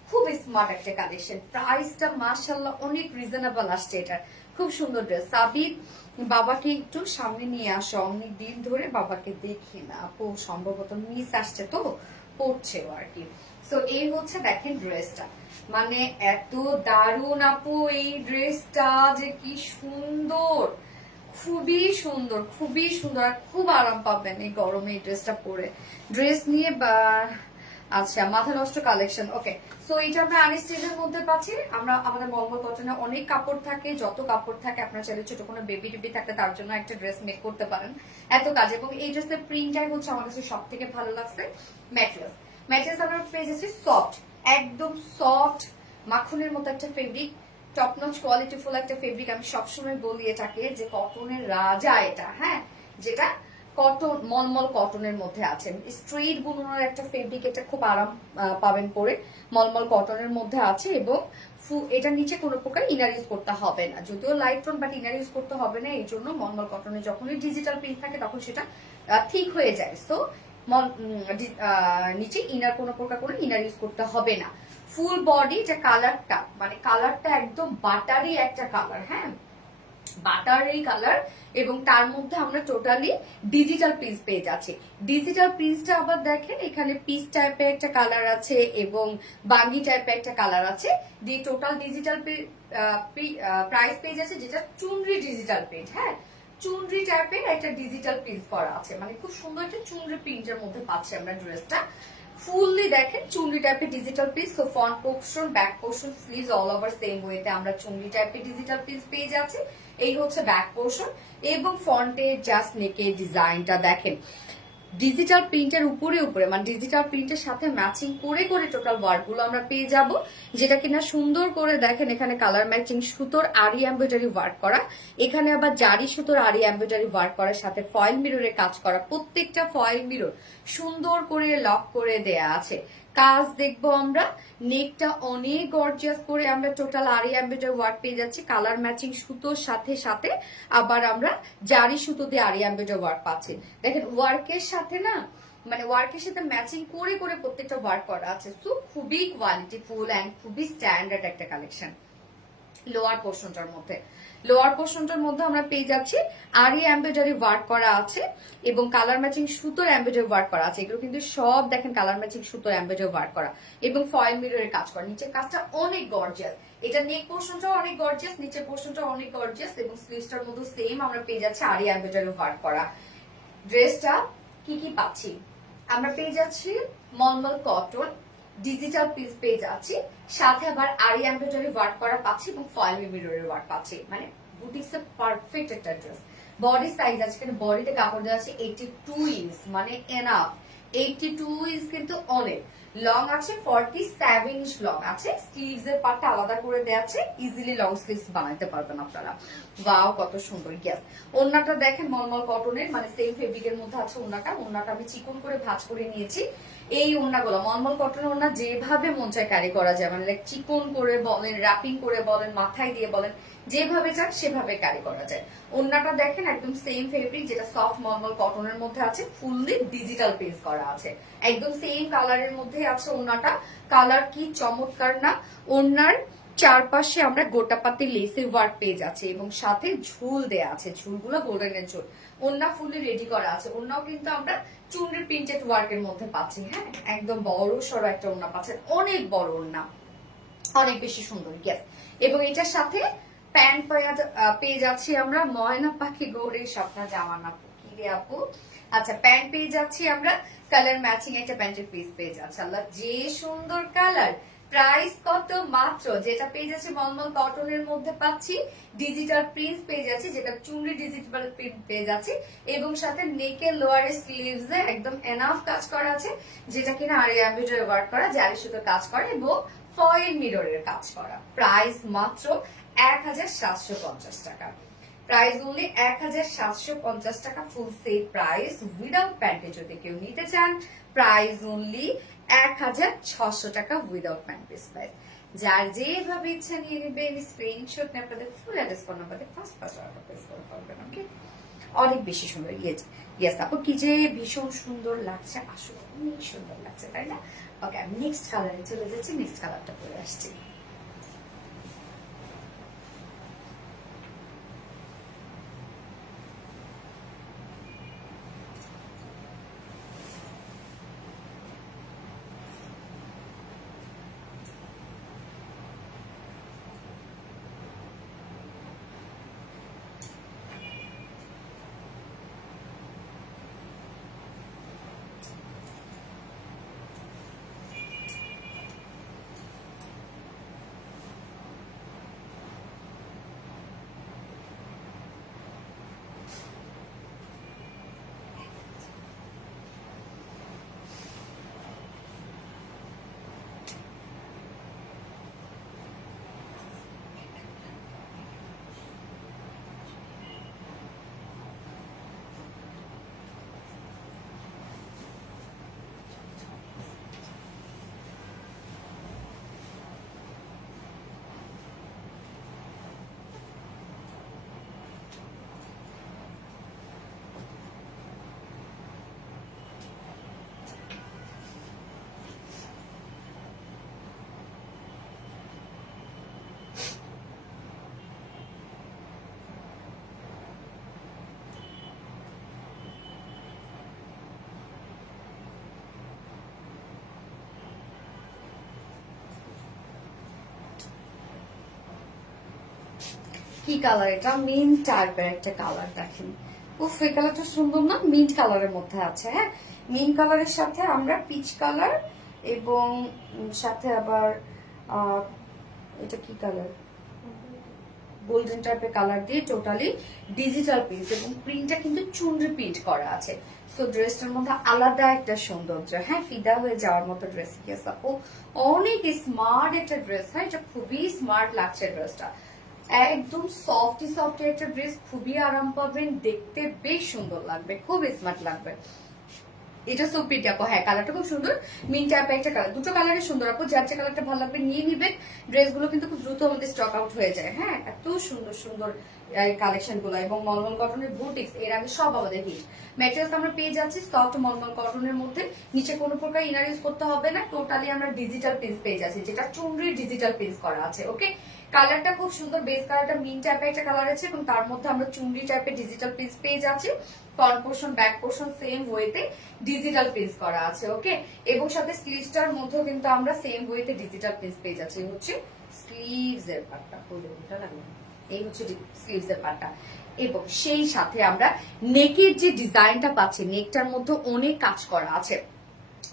খুব স্মার্ট একটা কালেকশন। প্রাইসটা মাশাআল্লাহ অনেক রিজনেবল আসছে, এটা খুব সুন্দর ড্রেস। সাবিত বাবাকে একটু সামনে নিয়ে আসো, অনেক দিন ধরে বাবাকে দেখি না আপু, সম্ভবত মিস আসছে তো পড়ছেও আর কি। সো এই হচ্ছে দেখেন ড্রেসটা, মানে এত দারুণ আপু এই ড্রেসটা, যে কি সুন্দর, খুবই সুন্দর, খুবই সুন্দর, আর খুব আরাম পাবেন এই গরমে এই ড্রেসটা পরে। ড্রেস নিয়ে আচ্ছা, মাথা নষ্ট কালেকশন। ওকে, সো এটা আমরা আনস্টিচের মধ্যে পাচ্ছি। আমরা আমাদের মলমল কটনে অনেক কাপড় থাকে, যত কাপড় থাকে আপনার চাইলে ছোট কোনো বেবি টেবি থাকলে তার জন্য একটা ড্রেস মেক করতে পারেন, এত কাজ। এবং এই ড্রেসের প্রিন্টটাই হচ্ছে আমার কাছে সব থেকে ভালো লাগছে। ম্যাটেরিয়াল ম্যাটেরিয়ালস আমরা পেয়ে যাচ্ছি সফট, একদম সফট মাখনের মতো একটা fabric, top notch quality full একটা ফেব্রিক। আমি সবসময় বলি এটাকে যে কটনের রাজা এটা। হ্যাঁ, যেটা কটন, মলমল কটনের মধ্যে আছে, স্ট্রেট বুননের একটা ফেব্রিক, এটা খুব আরাম পাবেন পরে, মলমল কটনের মধ্যে আছে। এবং এটা নিচে কোনো প্রকার ইনার ইউজ করতে হবে না, যদিও light tone, but inner use করতে হবে না। এই জন্য মলমল কটনে যখনই ডিজিটাল প্রিন্ট থাকে তখন সেটা ঠিক হয়ে যায়। সো নিচে ইনার কোনো প্রকার কোনো ইনার ইউজ করতে হবে না। ফুল বডি, এটা কালারটা মানে কালারটা একদম বাটারি একটা কালার। হ্যাঁ, বাটারি কালার এবং তার মধ্যে আমরা টোটালি ডিজিটাল প্রিন্ট পেয়ে যাচ্ছি। ডিজিটাল প্রিন্টটা আবার দেখেন এখানে পিচ টাইপের একটা কালার আছে এবং বাঙ্গি টাইপের একটা কালার আছে, দিয়ে টোটাল ডিজিটাল প্রাইস পেয়ে যাচ্ছে, যেটা চুনরি ডিজিটাল প্রিন্ট। হ্যাঁ, চুনরি টাইপের একটা ডিজিটাল প্রিন্ট করা আছে, মানে খুব সুন্দর একটা চুনরি প্রিন্টের মধ্যে পাচ্ছি আমরা ড্রেসটা। ফুললি দেখেন চুনরি টাইপের digital print. So front portion, back portion, sleeves all over same ওয়েতে আমরা চুনরি টাইপের ডিজিটাল প্রিন্ট পেয়ে যাচ্ছি। এই হচ্ছে ব্যাক পোর্শন এবং ফ্রন্টে জাস্ট নেকের ডিজাইনটা দেখেন ডিজিটাল প্রিন্টের উপরে উপরে, মানে ডিজিটাল প্রিন্টের সাথে ম্যাচিং করে করে টোটাল ওয়ার্ক গুলো আমরা পেয়ে যাব, যেটা কিনা সুন্দর করে দেখেন এখানে কালার ম্যাচিং সুতোর আরি এমব্রয়ডারি ওয়ার্ক করা, এখানে আবার জারি সুতোর আরি এমব্রয়ডারি ওয়ার্ক করার সাথে ফয়েল মিররের কাজ করা, প্রত্যেকটা ফয়েল মিরর সুন্দর করে লক করে দেয়া আছে। কাজ দেখবো আমরা, নেকটা অনেক গর্জিয়াস করে আমরা টোটাল আরি এমব্রয়ডারি ওয়ার্ক পেয়ে যাচ্ছি, কালার ম্যাচিং সুতোর সাথে সাথে আবার আমরা জারি সুতো দিয়ে আরি এমব্রয়ডারি ওয়ার্ক পাচ্ছি। দেখেন ওয়ার্কের সাথে না, মানে ওয়ার্কের সাথে ম্যাচিং করে করে প্রত্যেকটা ওয়ার্ক করা আছে। সো খুবই কোয়ালিটিফুল এন্ড খুবই স্ট্যান্ডার্ড একটা কালেকশন। লোয়ার পোর্শনটার মধ্যে আমরা পেয়ে যাচ্ছি আরি এমব্রয়ডারি ওয়ার্ক করা আছে এবং কালার ম্যাচিং সুতোর এমব্রয়ডারি ওয়ার্ক করা আছে। এগুলো কিন্তু সব দেখেন কালার ম্যাচিং সুতোর এমব্রয়ডারি ওয়ার্ক করা এবং ফয়েল মিররের কাজ করা। নিচের কাজটা অনেক গর্জিয়াস, এটা নেক পোর্শনটাও অনেক গর্জিয়াস, নিচের পোর্শনটাও অনেক গর্জিয়াস এবং স্লিভসটার মধ্যে সেম আমরা পেয়ে যাচ্ছি আরি এমব্রয়ডারি ওয়ার্ক করা। ড্রেসটা কি কি পাচ্ছি আমরা পেয়ে যাচ্ছি মলমল কটন ডিজিটাল পিস পেয়ে যাচ্ছি, সাথে আবার আরি এমব্রয়ডারি ওয়ার্ক করা পাচ্ছি এবং ফয়েল মিররের ওয়ার্ক পাচ্ছি, মানে বুটিক্সের পারফেক্ট একটা ড্রেস। বডি সাইজ আছে, কিন্তু বডিতে কাপড় দেওয়া আছে 82 ইঞ্চ, মানে এনাফ। 82 ইঞ্চ কিন্তু অনেক লং আছে, 47 ইঞ্চ লং আছে। স্লিভস এর পার্টটা আলাদা করে দেওয়া আছে, ইজিলি লং স্লিভস বানাইতে পারবেন আপনারা। ওয়াও কত সুন্দর। গ্যাস ওন্নাটা দেখেন মলমল কটনের, মানে সেম ফেব্রিকের মধ্যে আছে ওন্নাটা। ওন্নাটা আমি চিকন করে ভাঁজ করে নিয়েছি। এই ওন্নাগুলো মলমল কটনের ওন্না যেভাবে মন চায় ক্যারি করা যায়, মানে লাইক চিকন করে বলেন, র্যাপিং করে বলেন, মাথায় দিয়ে বলেন, যেভাবে চান সেভাবে ক্যারি করা যায়। ওন্নাটা দেখেন একদম সেম ফেব্রিক, যেটা সফট মলমল কটনের মধ্যে আছে, ফুললি ডিজিটাল পেজ করা আছে, একদম সেম কালারের মধ্যে আছে ওন্নাটা। কালার কি চমৎকার না! ওন্নার চারপাশে আমরা গোটাপাতি লেসের ওয়ার্ক পেয়ে যাচ্ছে এবং সাথে ঝুল দেয়া আছে, ঝুলগুলো গোল্ডেনের ঝুল। ওন্না ফুললি রেডি করা আছে। ওন্নাও কিন্তু আমরা চুনরি প্রিন্টেড ওয়ার্কের মধ্যে পাচ্ছি। হ্যাঁ, একদম বড় সড়ো একটা ওন্না পাচ্ছেন, অনেক বড় ওন্না, অনেক বেশি সুন্দর। গ্যাস এবং এটার সাথে প্যান্ট পেয়ে যাচ্ছি আমরা ময়না পাখি গৌরের স্বপ্ন জামা না কি রে আপু। আচ্ছা, প্যান্ট পেয়ে যাচ্ছি আমরা কালার ম্যাচিং একটা প্যান্টের পিস পেয়ে যাচ্ছে। আল্লাহ যে সুন্দর কালার! প্রাইস কত মাত্র, যেটা পেয়ে যাচ্ছে মলমল কটনের মধ্যে পাচ্ছি, ডিজিটাল প্রিন্ট পেয়ে যাচ্ছি, যেটা চুনরি ডিজিটাল প্রিন্ট পেয়ে যাচ্ছি, এবং সাথে নেকের লোয়ার স্লিভস এ একদম এনাফ কাজ করা আছে, যেটা কিনা আর এমব্রয়ডারি ওয়ার্ক করা, জারি সুতো কাজ করা এবং ফয়েল মিররের কাজ করা। প্রাইস মাত্র 1750 টাকা। প্রাইস অনলি 1750 টাকা, ফুল সেট প্রাইস উইদাউট প্যান্টে যদি কেউ নিতে চান প্রাইস অনলি 1600 টাকা উইদাউট প্যান্ট পিস প্রাইস। যার যেভাবে ইচ্ছা নিয়ে নেবেন, স্ক্রিনশট নিয়ে আপনাদের ফুল অ্যাড্রেস ফোন নাম্বারে ফার্স্ট অর্ডার প্লেস করে ফেলবেন। ওকে, অনেক বেশি সুন্দর। ইয়েস আপু, কি যে ভীষণ সুন্দর লাগছে, আসলে অনেক সুন্দর লাগছে, তাই না? ওকে, আমি নেক্সট কালারে চলে যাচ্ছি, নেক্সট কালারটা পরে আসছি। কি কালার এটা? মিন্ট টাইপের একটা কালার, দেখেন। উফ, এই কালারটা সুন্দর না? মিন্ট কালারের মধ্যে আছে। হ্যাঁ, মিন্ট কালারের সাথে আমরা পিচ কালার এবং সাথে আবার এটা কি কালার, গোল্ডেন টাইপের কালার দিয়ে টোটালি ডিজিটাল প্রিন্ট, এবং প্রিন্টটা কিন্তু চুনরি প্রিন্ট করা আছে। সো ড্রেসটার মধ্যে আলাদা একটা সৌন্দর্য, হ্যাঁ, ফিদা হয়ে যাওয়ার মতো ড্রেস। ইয়েস আপু, অনেক স্মার্ট একটা ড্রেস। হ্যাঁ, এটা খুবই স্মার্ট লাগছে ড্রেসটা, একদম সফটি সফটি একটা ড্রেস, খুবই আরাম পাবেন, দেখতে বেশ সুন্দর লাগবে, খুব স্মার্ট লাগবে। এটা সো প্রিটি আপু। হ্যাঁ, কালারটা খুব সুন্দর, মিন্ট টাইপ একটা কালার, দুটো কালারে সুন্দর আপু, যার যে কালারটা ভালো লাগবে নিয়ে নিবেন। ড্রেসগুলো কিন্তু খুব দ্রুত আমাদের স্টক আউট হয়ে যায়। হ্যাঁ, এত সুন্দর সুন্দর কালেকশন গুলো, এবং মলমল কটনের বুটিক্স এর আগে সব আমাদের হিট। ম্যাটেরিয়ালস আমরা পেয়ে যাচ্ছি সফট মলমল কটনের মধ্যে, নিচে কোনো প্রকার ইনার ইউজ করতে হবে না, টোটালি আমরা ডিজিটাল প্রিন্ট পেয়ে যাচ্ছি, যেটা চুনরির ডিজিটাল প্রিন্ট করা আছে। ওকে, কালারটা খুব সুন্দর, বেস কালারটা মিন্ট টাইপের একটা কালার আছে, এবং তার মধ্যে আমরা চুনরি টাইপের ডিজিটাল প্রিন্ট পেয়ে যাচ্ছি। Front portion back portion same ওয়েতে ডিজিটাল প্রিন্ট করা আছে। ওকে, এবং সাথে স্লিভসটার মধ্যেও কিন্তু আমরা সেম ওয়েতে ডিজিটাল প্রিন্ট পেয়ে যাচ্ছি। এই হচ্ছে স্লিভস এর পার্টটা, এই হচ্ছে স্লিভস এর পার্টটা, এবং সেই সাথে আমরা নেকের যে ডিজাইনটা পাচ্ছি, নেকটার মধ্যে অনেক কাজ করা আছে,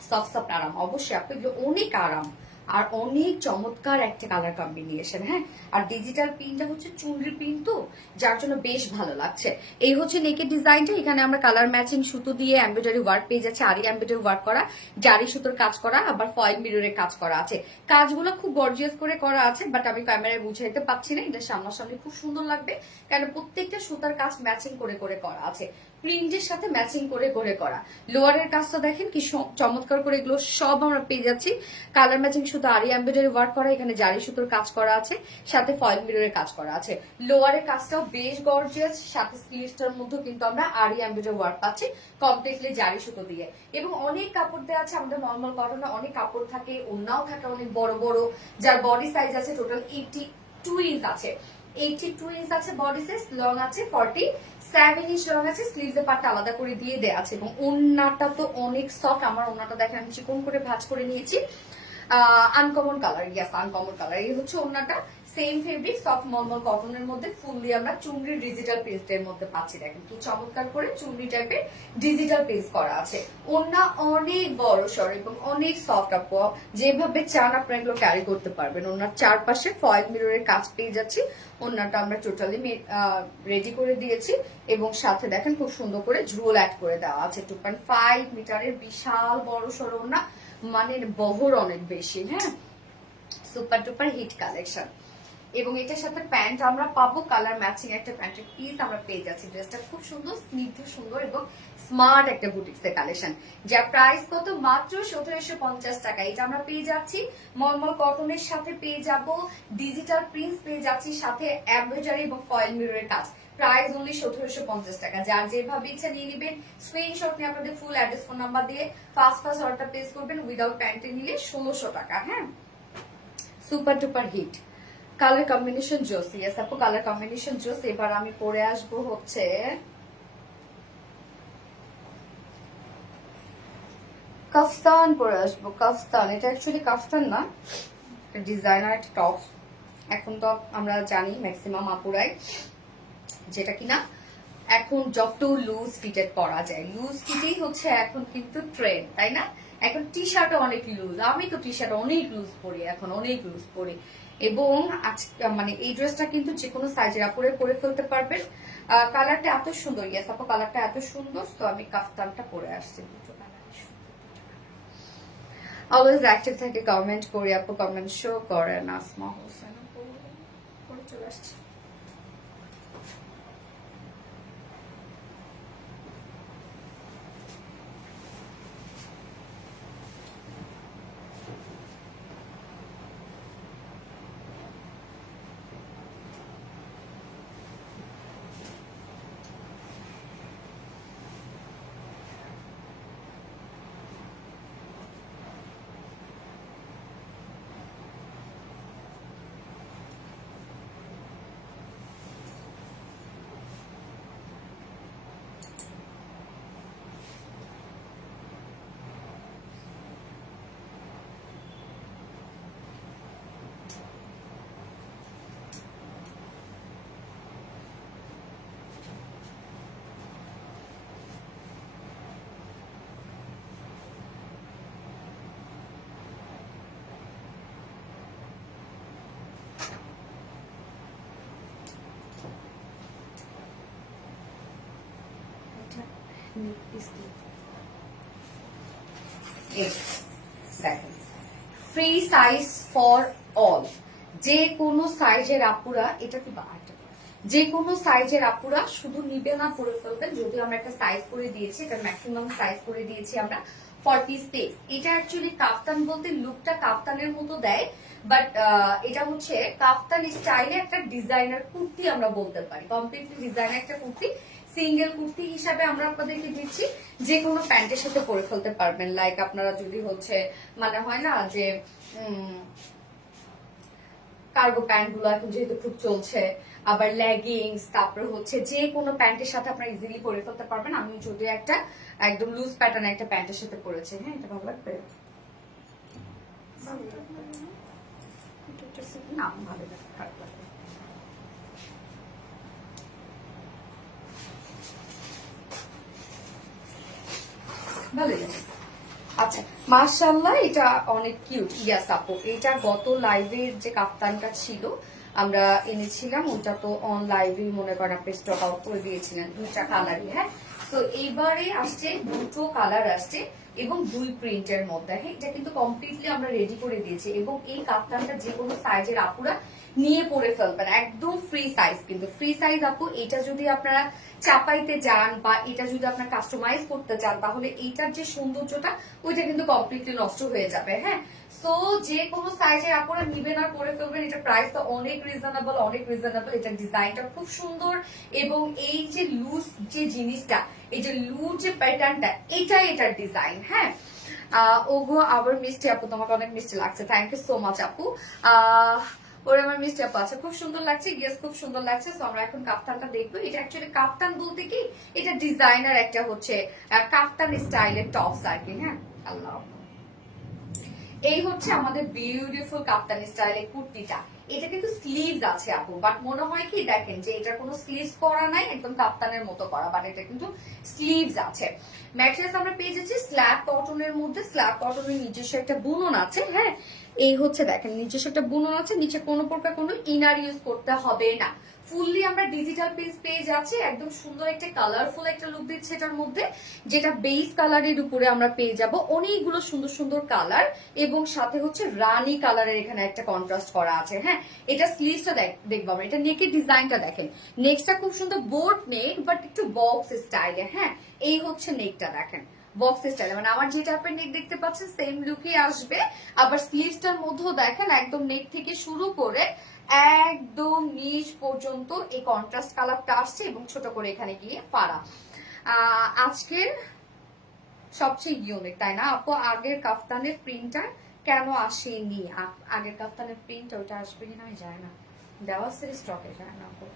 সফট সফট আরাম, অবশ্যই আপনি অনেক আরাম আর অনেক চমৎকার একটা কালার কম্বিনেশন। হ্যাঁ, আর ডিজিটাল প্রিন্টটা হচ্ছে চুনরি প্রিন্ট, তো যার জন্য বেশ ভালো লাগছে। এই হচ্ছে নেকের ডিজাইনটা, এখানে আমরা কালার ম্যাচিং সুতো দিয়ে এমব্রয়ডারি ওয়ার্ক পেয়ে যাচ্ছে, আরি এমব্রয়ডারি ওয়ার্ক করা, জারি সুতোর কাজ করা, আবার ফয়েল মিররের কাজ করা আছে। কাজগুলো খুব গর্জিয়াস করে করা আছে, বাট আমি ক্যামেরায় বুঝাইতে পারছি না, এটা সামনাসামনি খুব সুন্দর লাগবে, কারণ প্রত্যেকটা সুতার কাজ ম্যাচিং করে করে করা আছে, প্রিন্টের সাথে ম্যাচিং করে করে করা। লোয়ারের কাজটা দেখেন কি চমৎকার করে, এগুলো সব আমরা পেয়ে যাচ্ছি কালার ম্যাচিং সুতো, আরি এমব্রয়ডারি ওয়ার্ক করা, এখানে জারি সুতোর কাজ করা আছে, সাথে ফয়েল মিররের কাজ করা আছে। লোয়ারের কাজটাও বেশ গর্জিয়াস, সাথে স্লিভসটার মধ্যে কিন্তু আমরা আরি এমব্রয়ডারি ওয়ার্ক পাচ্ছি কমপ্লিটলি জারি সুতো দিয়ে, এবং অনেক কাপড় দেওয়া আছে আমাদের নর্মাল কটনে, অনেক কাপড় থাকে, ওড়নাও থাকে অনেক বড় বড়, যার বডি সাইজ আছে টোটাল 82 ইঞ্চ আছে, 82 ইঞ্চ আছে বডি সাইজ, লং আছে 47 ইঞ্চ লং আছে, স্লিভস এর পার্টটা আলাদা করে দিয়ে দেওয়া আছে, এবং ওড়নাটা তো অনেক সফট। আমার ওড়নাটা দেখেন আমি চিকন করে ভাঁজ করে নিয়েছি, আনকমন কালার, ইয়াস আনকমন কালার। এই হচ্ছে ওড়নাটা, সেম ফেব্রিক সফট মলমল কটনের মধ্যে ফুললি আমরা চুনরি ডিজিটাল পেস্টের মধ্যে পাচ্ছি। দেখেন কি চমৎকার করে চুনরি টাইপের ডিজিটাল পেস্ট করা আছে। ওড়না অনেক বড় সড় এবং অনেক সফট আপু, যেভাবে চান আপনারা এগুলো ক্যারি করতে পারবেন। ওনার চারপাশে ফয়েল মিররের কাজ পেয়ে যাচ্ছি। ওনাটা আমরা টোটালি রেডি করে দিয়েছি এবং সাথে দেখেন খুব সুন্দর করে ঝুল অ্যাড করে দেওয়া আছে। 2.5 মিটারের বিশাল বড় সড় ওড়না, মানে বহর অনেক বেশি। হ্যাঁ, সুপার টুপার হিট কালেকশন। এবং এটার সাথে প্যান্ট আমরা পাবো, কালার ম্যাচিং একটা প্যান্টের পিস আমরা পেয়ে যাচ্ছি। ড্রেসটা খুব সুন্দর, স্নিগ্ধ সুন্দর এবং স্মার্ট একটা বুটিক্স এর কালেকশন, যার প্রাইস কত মাত্র 1750 টাকা। এটা আমরা পেয়ে যাচ্ছি মলমল কটনের সাথে, পেয়ে যাব ডিজিটাল প্রিন্টস, পেয়ে যাচ্ছি সাথে এমব্রয়ডারি এবং ফয়েল মিররের কাজ। প্রাইস অনলি 1750 টাকা। যার যেভাবে ইচ্ছা নিয়ে নেবেন, স্ক্রিনশট নিয়ে আপনাদের ফুল অ্যাড্রেস ফোন নাম্বার দিয়ে ফার্স্ট অর্ডারটা প্লেস করবেন। উইদাউট প্যান্টে নিলে 1600 টাকা। হ্যাঁ, super duper hit colour combination জোস। ইয়েস আপু, কালার কম্বিনেশন জোস। এবার আমি পরে আসবো হচ্ছে কাফতান পরে আসবো। কাফতান, এটা অ্যাকচুয়ালি কাফতান না, ডিজাইনার টপ। এখন তো আমরা জানি ম্যাক্সিমাম আপুরাই যেটা কিনা এখন যত লুজ ফিটেড পরা যায়, লুজ ফিটেই হচ্ছে এখন কিন্তু ট্রেন্ড, তাই না? এখন টি শার্টও অনেক লুজ, আমি তো টি শার্ট অনেক লুজ পরি, এখন অনেক লুজ পরি। এবং আজকে মানে এই ড্রেসটা কিন্তু যে কোনো সাইজের আপুরে পরে ফেলতে পারবেন। কালারটা এত সুন্দর। ইয়েস আপু, কালারটা এত সুন্দর। তো আমি কাফতানটা পরে আসছি। অলওয়েজ অ্যাক্টিভ থাকে, কমেন্ট করি আপু, কমেন্ট শো করেন। আসমা হোসেন পরে চলে আসছে। ফ্রি সাইজ ফর অল, যে কোনো সাইজের আপুরা, এটা কি যে কোনো সাইজের আপুরা শুধু নিবে না, পরে ফেলবেন। যদি আমরা একটা সাইজ করে দিয়েছি, এটা ম্যাক্সিমাম সাইজ করে দিয়েছি আমরা 46। এটা অ্যাকচুয়ালি কাফতান বলতে লুকটা কাফতানের মতো দেয়, বাট এটা হচ্ছে কাফতান স্টাইলে একটা ডিজাইনার কুর্তি আমরা বলতে পারি। কমপ্লিটলি ডিজাইনার একটা কুর্তি, সিঙ্গেল কুর্তি হিসাবে আমরা আপনাদেরকে দিচ্ছি। যে কোনো প্যান্টের সাথে পরে ফেলতে পারবেন। লাইক আপনারা যদি হচ্ছে মানে হয় না যে কার্গো প্যান্ট গুলো এখন যেহেতু খুব চলছে, আবার লেগিংস, তারপরে হচ্ছে যে কোনো প্যান্টের সাথে আপনারা ইজিলি পরে ফেলতে পারবেন। আমি যদি একটা একদম লুজ প্যাটার্ন একটা প্যান্টের সাথে পরেছি, হ্যাঁ এটা ভালো লাগবে না? ভালো লাগবে, খারাপ লাগবে। ভালো লাগে। আচ্ছা, মাশাআল্লাহ, এটা অনেক কিউট। ইয়াস আপু, এটা গত লাইভের যে কাফতানটা ছিল আমরা এনেছিলাম, ওটা তো অন লাইভে মনে করেন আপনি স্টক আউট করে দিয়েছিলেন, দুইটা কালারই। হ্যাঁ, তো এইবারে আসছে দুটো কালার আসছে এবং দুই প্রিন্টের মধ্যে। হ্যাঁ, এটা কিন্তু কমপ্লিটলি আমরা রেডি করে দিয়েছি এবং এই কাফতানটা যে কোনো সাইজের আপুরা নিয়ে পরে ফেলবেন, একদম ফ্রি সাইজ। কিন্তু ফ্রি সাইজ আপু, এটা যদি আপনারা চাপাইতে যান বা এটা যদি আপনারা কাস্টমাইজ করতে চান, তাহলে এইটার যে সৌন্দর্যটা ওইটা কিন্তু কমপ্লিটলি নষ্ট হয়ে যাবে। হ্যাঁ, সো যে কোনো সাইজের আপনারা নিবেন আর পরে ফেলবেন। এটা প্রাইস তো অনেক রিজনেবল, অনেক রিজনেবল। এটা ডিজাইনটা খুব সুন্দর এবং এই যে লুজ যে জিনিসটা, এই যে লুজ যে প্যাটার্নটা, এটাই এটার ডিজাইন। হ্যাঁ, ওগো আবার মিষ্টি আপু, তোমাকে অনেক মিষ্টি লাগছে, থ্যাংক ইউ সো মাচ আপু। ওরে আমার মিষ্টি আপু, আচ্ছা খুব সুন্দর লাগছে, ইয়েস খুব সুন্দর লাগছে। তো আমরা এখন কাফতানটা দেখবো। এটা অ্যাকচুয়ালি কাফতান বলতে কি, এটা ডিজাইনার একটা হচ্ছে কাফতান স্টাইলের টপস আর কি। হ্যাঁ, আল্লাহ, এই হচ্ছে আমাদের বিউটিফুল কাপ্তানি স্টাইলের কুর্তিটা। এটা কিন্তু স্লিভস আছে আপু, বাট মনে হয় কি দেখেন যে এটা কোনো স্লিভস করা নাই, একদম কাপ্তানের মতো করা, বাট এটা কিন্তু স্লিভস আছে। ম্যাট্রেস আমরা পেয়ে যাচ্ছি স্ল্যাব কটনের মধ্যে, স্ল্যাব কটনের নিজস্ব একটা বুনন আছে। হ্যাঁ, এই হচ্ছে দেখেন নিজস্ব একটা বুনন আছে, নিচে কোনো প্রকার কোনো ইনার ইউজ করতে হবে না। ফুললি আমরা ডিজিটাল পিস পেয়ে যাচ্ছি, একদম সুন্দর একটা কালারফুল একটা লুক দিচ্ছে এটার মধ্যে, যেটা বেস কালারের উপরে আমরা পেয়ে যাব অনেকগুলো সুন্দর সুন্দর কালার, এবং সাথে হচ্ছে রানী কালারের এখানে একটা কন্ট্রাস্ট করা আছে। হ্যাঁ, এটা স্লিভসটা দেখবো আমরা, এটা নেকের ডিজাইনটা দেখেন, নেকটা খুব সুন্দর বোট নেক বাট একটু বক্স স্টাইলে। হ্যাঁ, এই হচ্ছে নেকটা দেখেন বক্স স্টাইলে, মানে আমার যে টাইপের নেক দেখতে পাচ্ছেন সেম লুকই আসবে। আবার স্লিভসটার মধ্যেও দেখেন একদম নেক থেকে শুরু করে একদম নিচ পর্যন্ত এই কন্ট্রাস্ট কালারটা আসছে, এবং ছোট করে এখানে গিয়ে পাড়া। আজকের সবচেয়ে ইউনিক তাই না আপু? আগের কাফতানের প্রিন্টটা কেন আসেনি? আগের কাফতানের প্রিন্ট ওটা আসবে কিনা আমি জানি না, দেওয়া স্টকে যায় না আপু।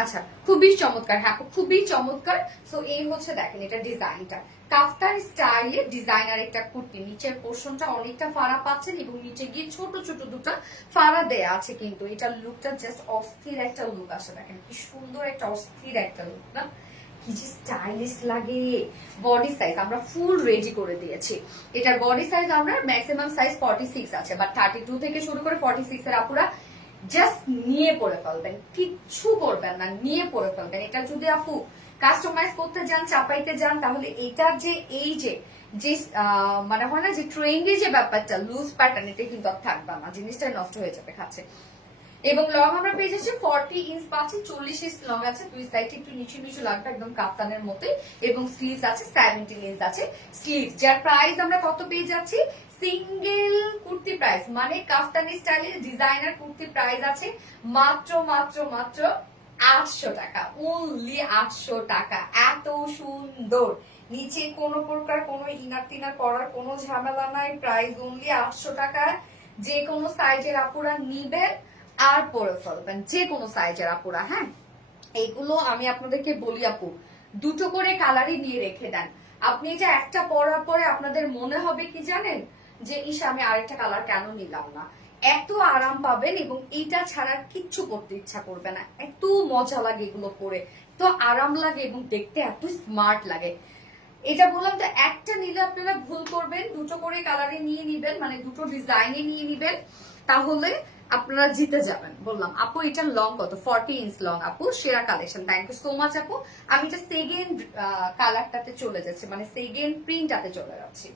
আচ্ছা, খুবই চমৎকার। হ্যাঁ, খুবই চমৎকার। সো এই হচ্ছে দেখেন এটা ডিজাইনটা, কাফতান স্টাইলে ডিজাইনার একটা কুর্তি, নিচের পোর্শনটা অনেকটা ফাড়া পাচ্ছেন এবং নিচে গিয়ে ছোট ছোট দুটো ফাড়া দেয়া আছে, কিন্তু এটা লুকটা জাস্ট অস্থির একটা লুক আসে। দেখেন কি সুন্দর একটা অস্থির একটা লুক না, কি যে স্টাইলিশ লাগে। বডি সাইজ আমরা ফুল রেডি করে দিয়েছি, এটার বডি সাইজ আমরা ম্যাক্সিমাম সাইজ 46 আছে, বাট 32 থেকে শুরু করে 46 এর আপুরা জাস্ট নিয়ে পরে ফেলবেন, কিচ্ছু করবেন না, নিয়ে পরে ফেলবেন। এটা যদি আপু কাস্টমাইজ করতে যান, চাপাইতে যান, তাহলে এটার যে এই যে মানে হয় না যে ট্রেন্ডি যে ব্যাপারটা লুজ প্যাটার্ন, এটা কিন্তু আর থাকবে না, জিনিসটা নষ্ট হয়ে যাবে খাচ্ছে। এবং লং আমরা পেয়ে যাচ্ছি 40 ইঞ্চ পাচ্ছি, 40 ইঞ্চ লং আছে, দুই সাইড একটু নিচু নিচু লাগবে একদম কাপ্তানের মতোই, এবং স্লিভস আছে 17 ইঞ্চ আছে স্লিভ, যার প্রাইস আমরা কত পেয়ে যাচ্ছি? সিঙ্গেল কুর্তি প্রাইস মানে কাফতানি স্টাইলের ডিজাইনার কুর্তি প্রাইস আছে মাত্র মাত্র মাত্র 800 টাকা, অনলি 800 টাকা। এত সুন্দর, নিচে কোনো প্রকার কোনো ইনার টিনার করার কোনো ঝামেলা নাই, প্রাইস অনলি 800 টাকা। যে কোনো সাইজের আপুরা নিবেন আর পরে ফেলবেন, যে কোনো সাইজের আপুরা। হ্যাঁ, এইগুলো আমি আপনাদেরকে বলি আপু, দুটো করে কালারই নিয়ে রেখে দেন। আপনি এটা একটা পরার পরে আপনাদের মনে হবে কি জানেন, যে ইস আমি আরেকটা কালার কেন নিলাম না। এত আরাম পাবেন এবং এইটা ছাড়া কিচ্ছু করতে ইচ্ছা করবে না, এত মজা লাগে এগুলো পরে, তো আরাম লাগে এবং দেখতে এত স্মার্ট লাগে। এটা বললাম তো, একটা নিলে আপনারা ভুল করবেন, দুটো করে কালারে নিয়ে নিবেন, মানে দুটো ডিজাইনে নিয়ে নিবেন, তাহলে আপনারা জিতে যাবেন। বললাম আপু এটার লং কত? 40 ইঞ্চ লং আপু, সেরা কালেকশন। থ্যাংক ইউ সো মাচ আপু। আমি এটা সেকেন্ড কালারটাতে চলে যাচ্ছি, মানে সেকেন্ড প্রিন্টটাতে চলে যাচ্ছি।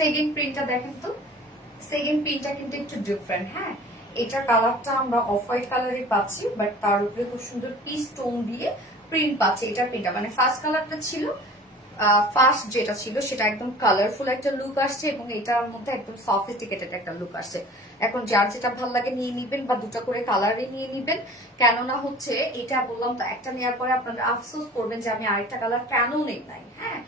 সেকেন্ড প্রিন্টটা দেখেন তো, সেকেন্ড প্রিন্টটা কিন্তু একটু ডিফারেন্ট। হ্যাঁ, এটা কালারটা আমরা অফ হোয়াইট কালারে পাচ্ছি, বাট তার উপরে খুব সুন্দর পিস টোন দিয়ে প্রিন্ট পাচ্ছি। এটার প্রিন্টটা মানে ফার্স্ট কালারটা ছিল, ফার্স্ট যেটা ছিল সেটা একদম কালারফুল একটা লুক আসছে, এবং এটার মধ্যে একদম সফিস্টিকেটেড একটা লুক আসছে। এখন যার যেটা ভালো লাগে নিয়ে নিবেন, বা দুটো করে কালারে নিয়ে নিবেন। কেননা হচ্ছে এটা বললাম তো, একটা নেওয়ার পরে আপনারা আফসোস করবেন যে আমি আরেকটা কালার কেন নেই নাই। হ্যাঁ,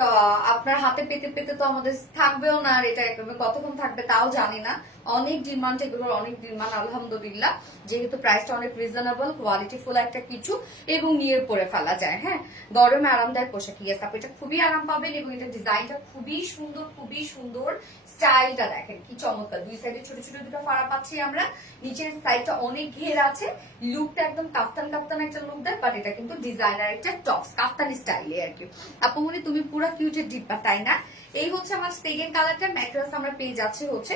তো আপনার হাতে পেতে পেতে তো আমাদের থাকবেও না, আর এটা একদম কতক্ষণ থাকবে তাও জানি না। অনেক ডিমান্ড, এগুলোর অনেক ডিমান্ড আলহামদুলিল্লাহ, যেহেতু প্রাইসটা অনেক রিজনেবল, কোয়ালিটি ফুল একটা কিছু, এবং নিয়ে পরে ফেলা যায়। হ্যাঁ, গরমে আরামদায়ক পোশাক। ইয়েস আপু, এটা খুবই আরাম পাবেন, এবং এটা ডিজাইনটা খুবই সুন্দর, খুবই সুন্দর। স্টাইলটা দেখেন কি চমৎকার, দুই সাইডে ছোট ছোট দুটো ফাড়া পাচ্ছি আমরা, নিচের সাইডটা অনেক ঘের আছে, লুকটা একদম কাফতান কাফতান একটা লুক দেয়, বাট এটা কিন্তু ডিজাইনার একটা টপস কাফতান স্টাইলে আর কি। আপু মনে তুমি পুরো কিউটের ডিব্বা তাই না? এই হচ্ছে আমার সেকেন্ড কালারটা। ম্যাট্রেস আমরা পেয়ে যাচ্ছি হচ্ছে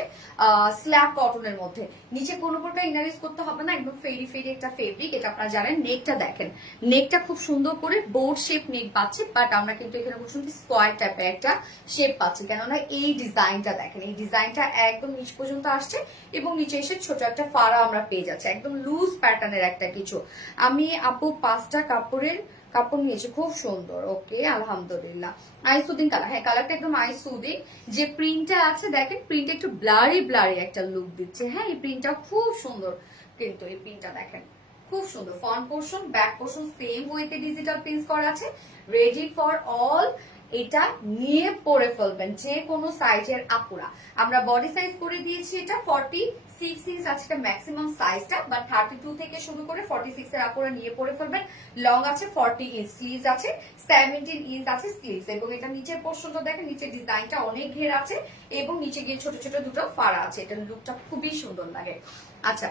স্ল্যাব কটনের মধ্যে। নিচে কোনো প্রকার ইনার ইউজ করতে হবে না, একদম ফেরি ফেরি একটা ফেব্রিক, এটা আপনারা জানেন। নেকটা দেখেন, নেকটা খুব সুন্দর করে বোর্ড শেপ নেক পাচ্ছি, বাট আমরা কিন্তু এখানে খুব সুন্দর স্কোয়ার টাইপের একটা শেপ পাচ্ছি, কেননা এই ডিজাইনটা দেখেন, এই ডিজাইনটা একদম নিচ পর্যন্ত আসছে এবং নিচে এসে ছোট একটা ফাড়া আমরা পেয়ে যাচ্ছি, একদম লুজ প্যাটার্নের একটা কিছু। আমি আপু 5টা কাপড় নিয়েছি, খুব সুন্দর। ওকে, আলহামদুলিল্লাহ। আই সুদিং কালার, হ্যাঁ কালারটা একদম আই সুদিং। যে প্রিন্টটা আছে দেখেন, প্রিন্টটা একটু ব্লারি ব্লারি একটা লুক দিচ্ছে। হ্যাঁ, এই প্রিন্টটা খুব সুন্দর, কিন্তু এই প্রিন্টটা দেখেন খুব সুন্দর। Front portion back portion same ওয়েতে ডিজিটাল প্রিন্ট করা আছে, রেডি ফর অল। এটা নিয়ে পরে ফেলবেন যে কোনো সাইজের আপুরা। আমরা বডি সাইজ করে দিয়েছি এটা 46 ইঞ্চ আছে এটা ম্যাক্সিমাম সাইজটা, বাট 32 থেকে শুরু করে 46 এর আপুরা নিয়ে পরে ফেলবেন। লং আছে 40 ইঞ্চ, স্লিভস আছে 17 ইঞ্চ আছে স্লিভস, এবং এটা নিচের পোর্শনটা দেখেন, নিচের ডিজাইনটা অনেক ঘের আছে এবং নিচে গিয়ে ছোট ছোট দুটো ফাড়া আছে। এটার লুকটা খুবই সুন্দর লাগে। আচ্ছা,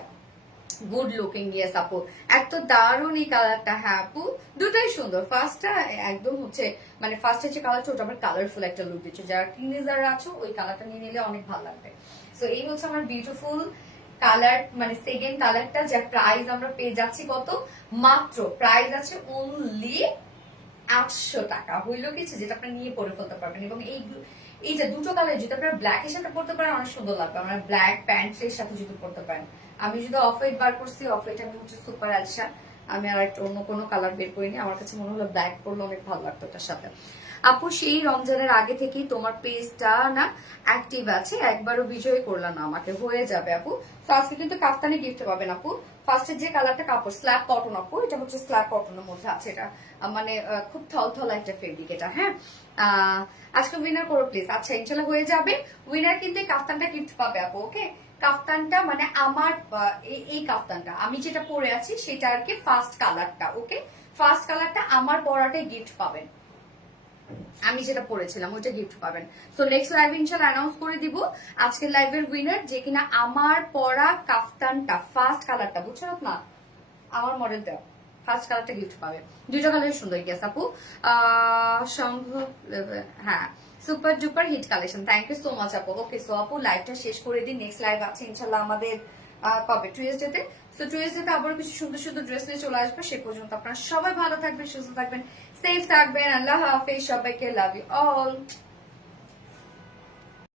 গুড লুকিং, ইয়েস আপু, এত দারুণ এই কালারটা। হ্যাঁ আপু, দুটোই সুন্দর। ফার্স্টটা একদম হচ্ছে মানে ফার্স্টের যে কালারটা ওটা আমার কালারফুল একটা লুক দিচ্ছে, যারা টিনেজার আছো ওই কালারটা নিয়ে নিলে অনেক ভালো লাগবে। সো এই হচ্ছে আমার বিউটিফুল কালার, মানে সেকেন্ড কালারটা, যার প্রাইস আমরা পেয়ে যাচ্ছি কত, মাত্র প্রাইস আছে অনলি 800 টাকা। হইলো কিছু যেটা আপনারা নিয়ে পরে ফেলতে পারবেন। এবং এই যে দুটো কালার, যেটা আপনারা ব্ল্যাক এর সাথে পড়তে পারেন অনেক সুন্দর লাগবে, আমরা ব্ল্যাক প্যান্টের সাথে যদি পড়তে পারেন। আমি যদি অফ হোয়াইট বার করছি, অফ হোয়াইট আমি হচ্ছে সুপার আলসা, আমি আর একটা অন্য কোনো কালার বের করিনি। আমার কাছে মনে হলো ব্ল্যাক পরলে অনেক ভালো লাগতো এটার সাথে। আপু, সেই রমজানের আগে থেকেই তোমার পেজটা না অ্যাক্টিভ আছে, একবারও বিজয় করলাম না, আমাকে হয়ে যাবে আপু। তো আজকে কিন্তু কাফতানে গিফট পাবেন আপু। ফার্স্টের যে কালারটা কাপড় স্ল্যাব কটন আপু, এটা হচ্ছে স্ল্যাব কটনের মধ্যে আছে, এটা মানে খুব থলথল একটা ফেব্রিক এটা। হ্যাঁ, আজকে উইনার করো প্লিজ। আচ্ছা, ইনশাল্লাহ হয়ে যাবে। উইনার কিন্তু কাফতানটা গিফট পাবে আপু। ওকে, কাফতানটা মানে আমার এই কাফতানটা আমি যেটা পরে আছি সেটা আর কি ফার্স্ট কালারটা। ওকে, ফার্স্ট কালারটা আমার পরাটাই গিফট পাবেন, আমি যেটা পড়েছিলাম ওইটা গিফট পাবেন। সো নেক্সট লাইভ ইনশাআল্লাহ অ্যানাউন্স করে দিব আজকের লাইভের উইনার, যে কিনা আমার পরা কাফতানটা ফার্স্ট কালারটা, বুঝছো না, আমার মডেল দেওয়া ফার্স্ট কালারটা গিফট পাবে। দুটো কালার সুন্দর, গেস আপু। সম্ভব, হ্যাঁ, super duper hit collection. Thank you so much আপু। ওকে, সো আপু লাইভটা শেষ করে দিন। নেক্সট লাইভ আছে ইনশাআল্লাহ আমাদের কবে, টুয়েসডেতে। সো টুয়েসডেতে আবার কিছু সুন্দর সুন্দর ড্রেস নিয়ে চলে আসবে। সে পর্যন্ত আপনারা সবাই ভালো থাকবেন, সুস্থ থাকবেন, সেফ থাকবেন। আল্লাহ হাফেজ সবাইকে, লাভ ইউ অল।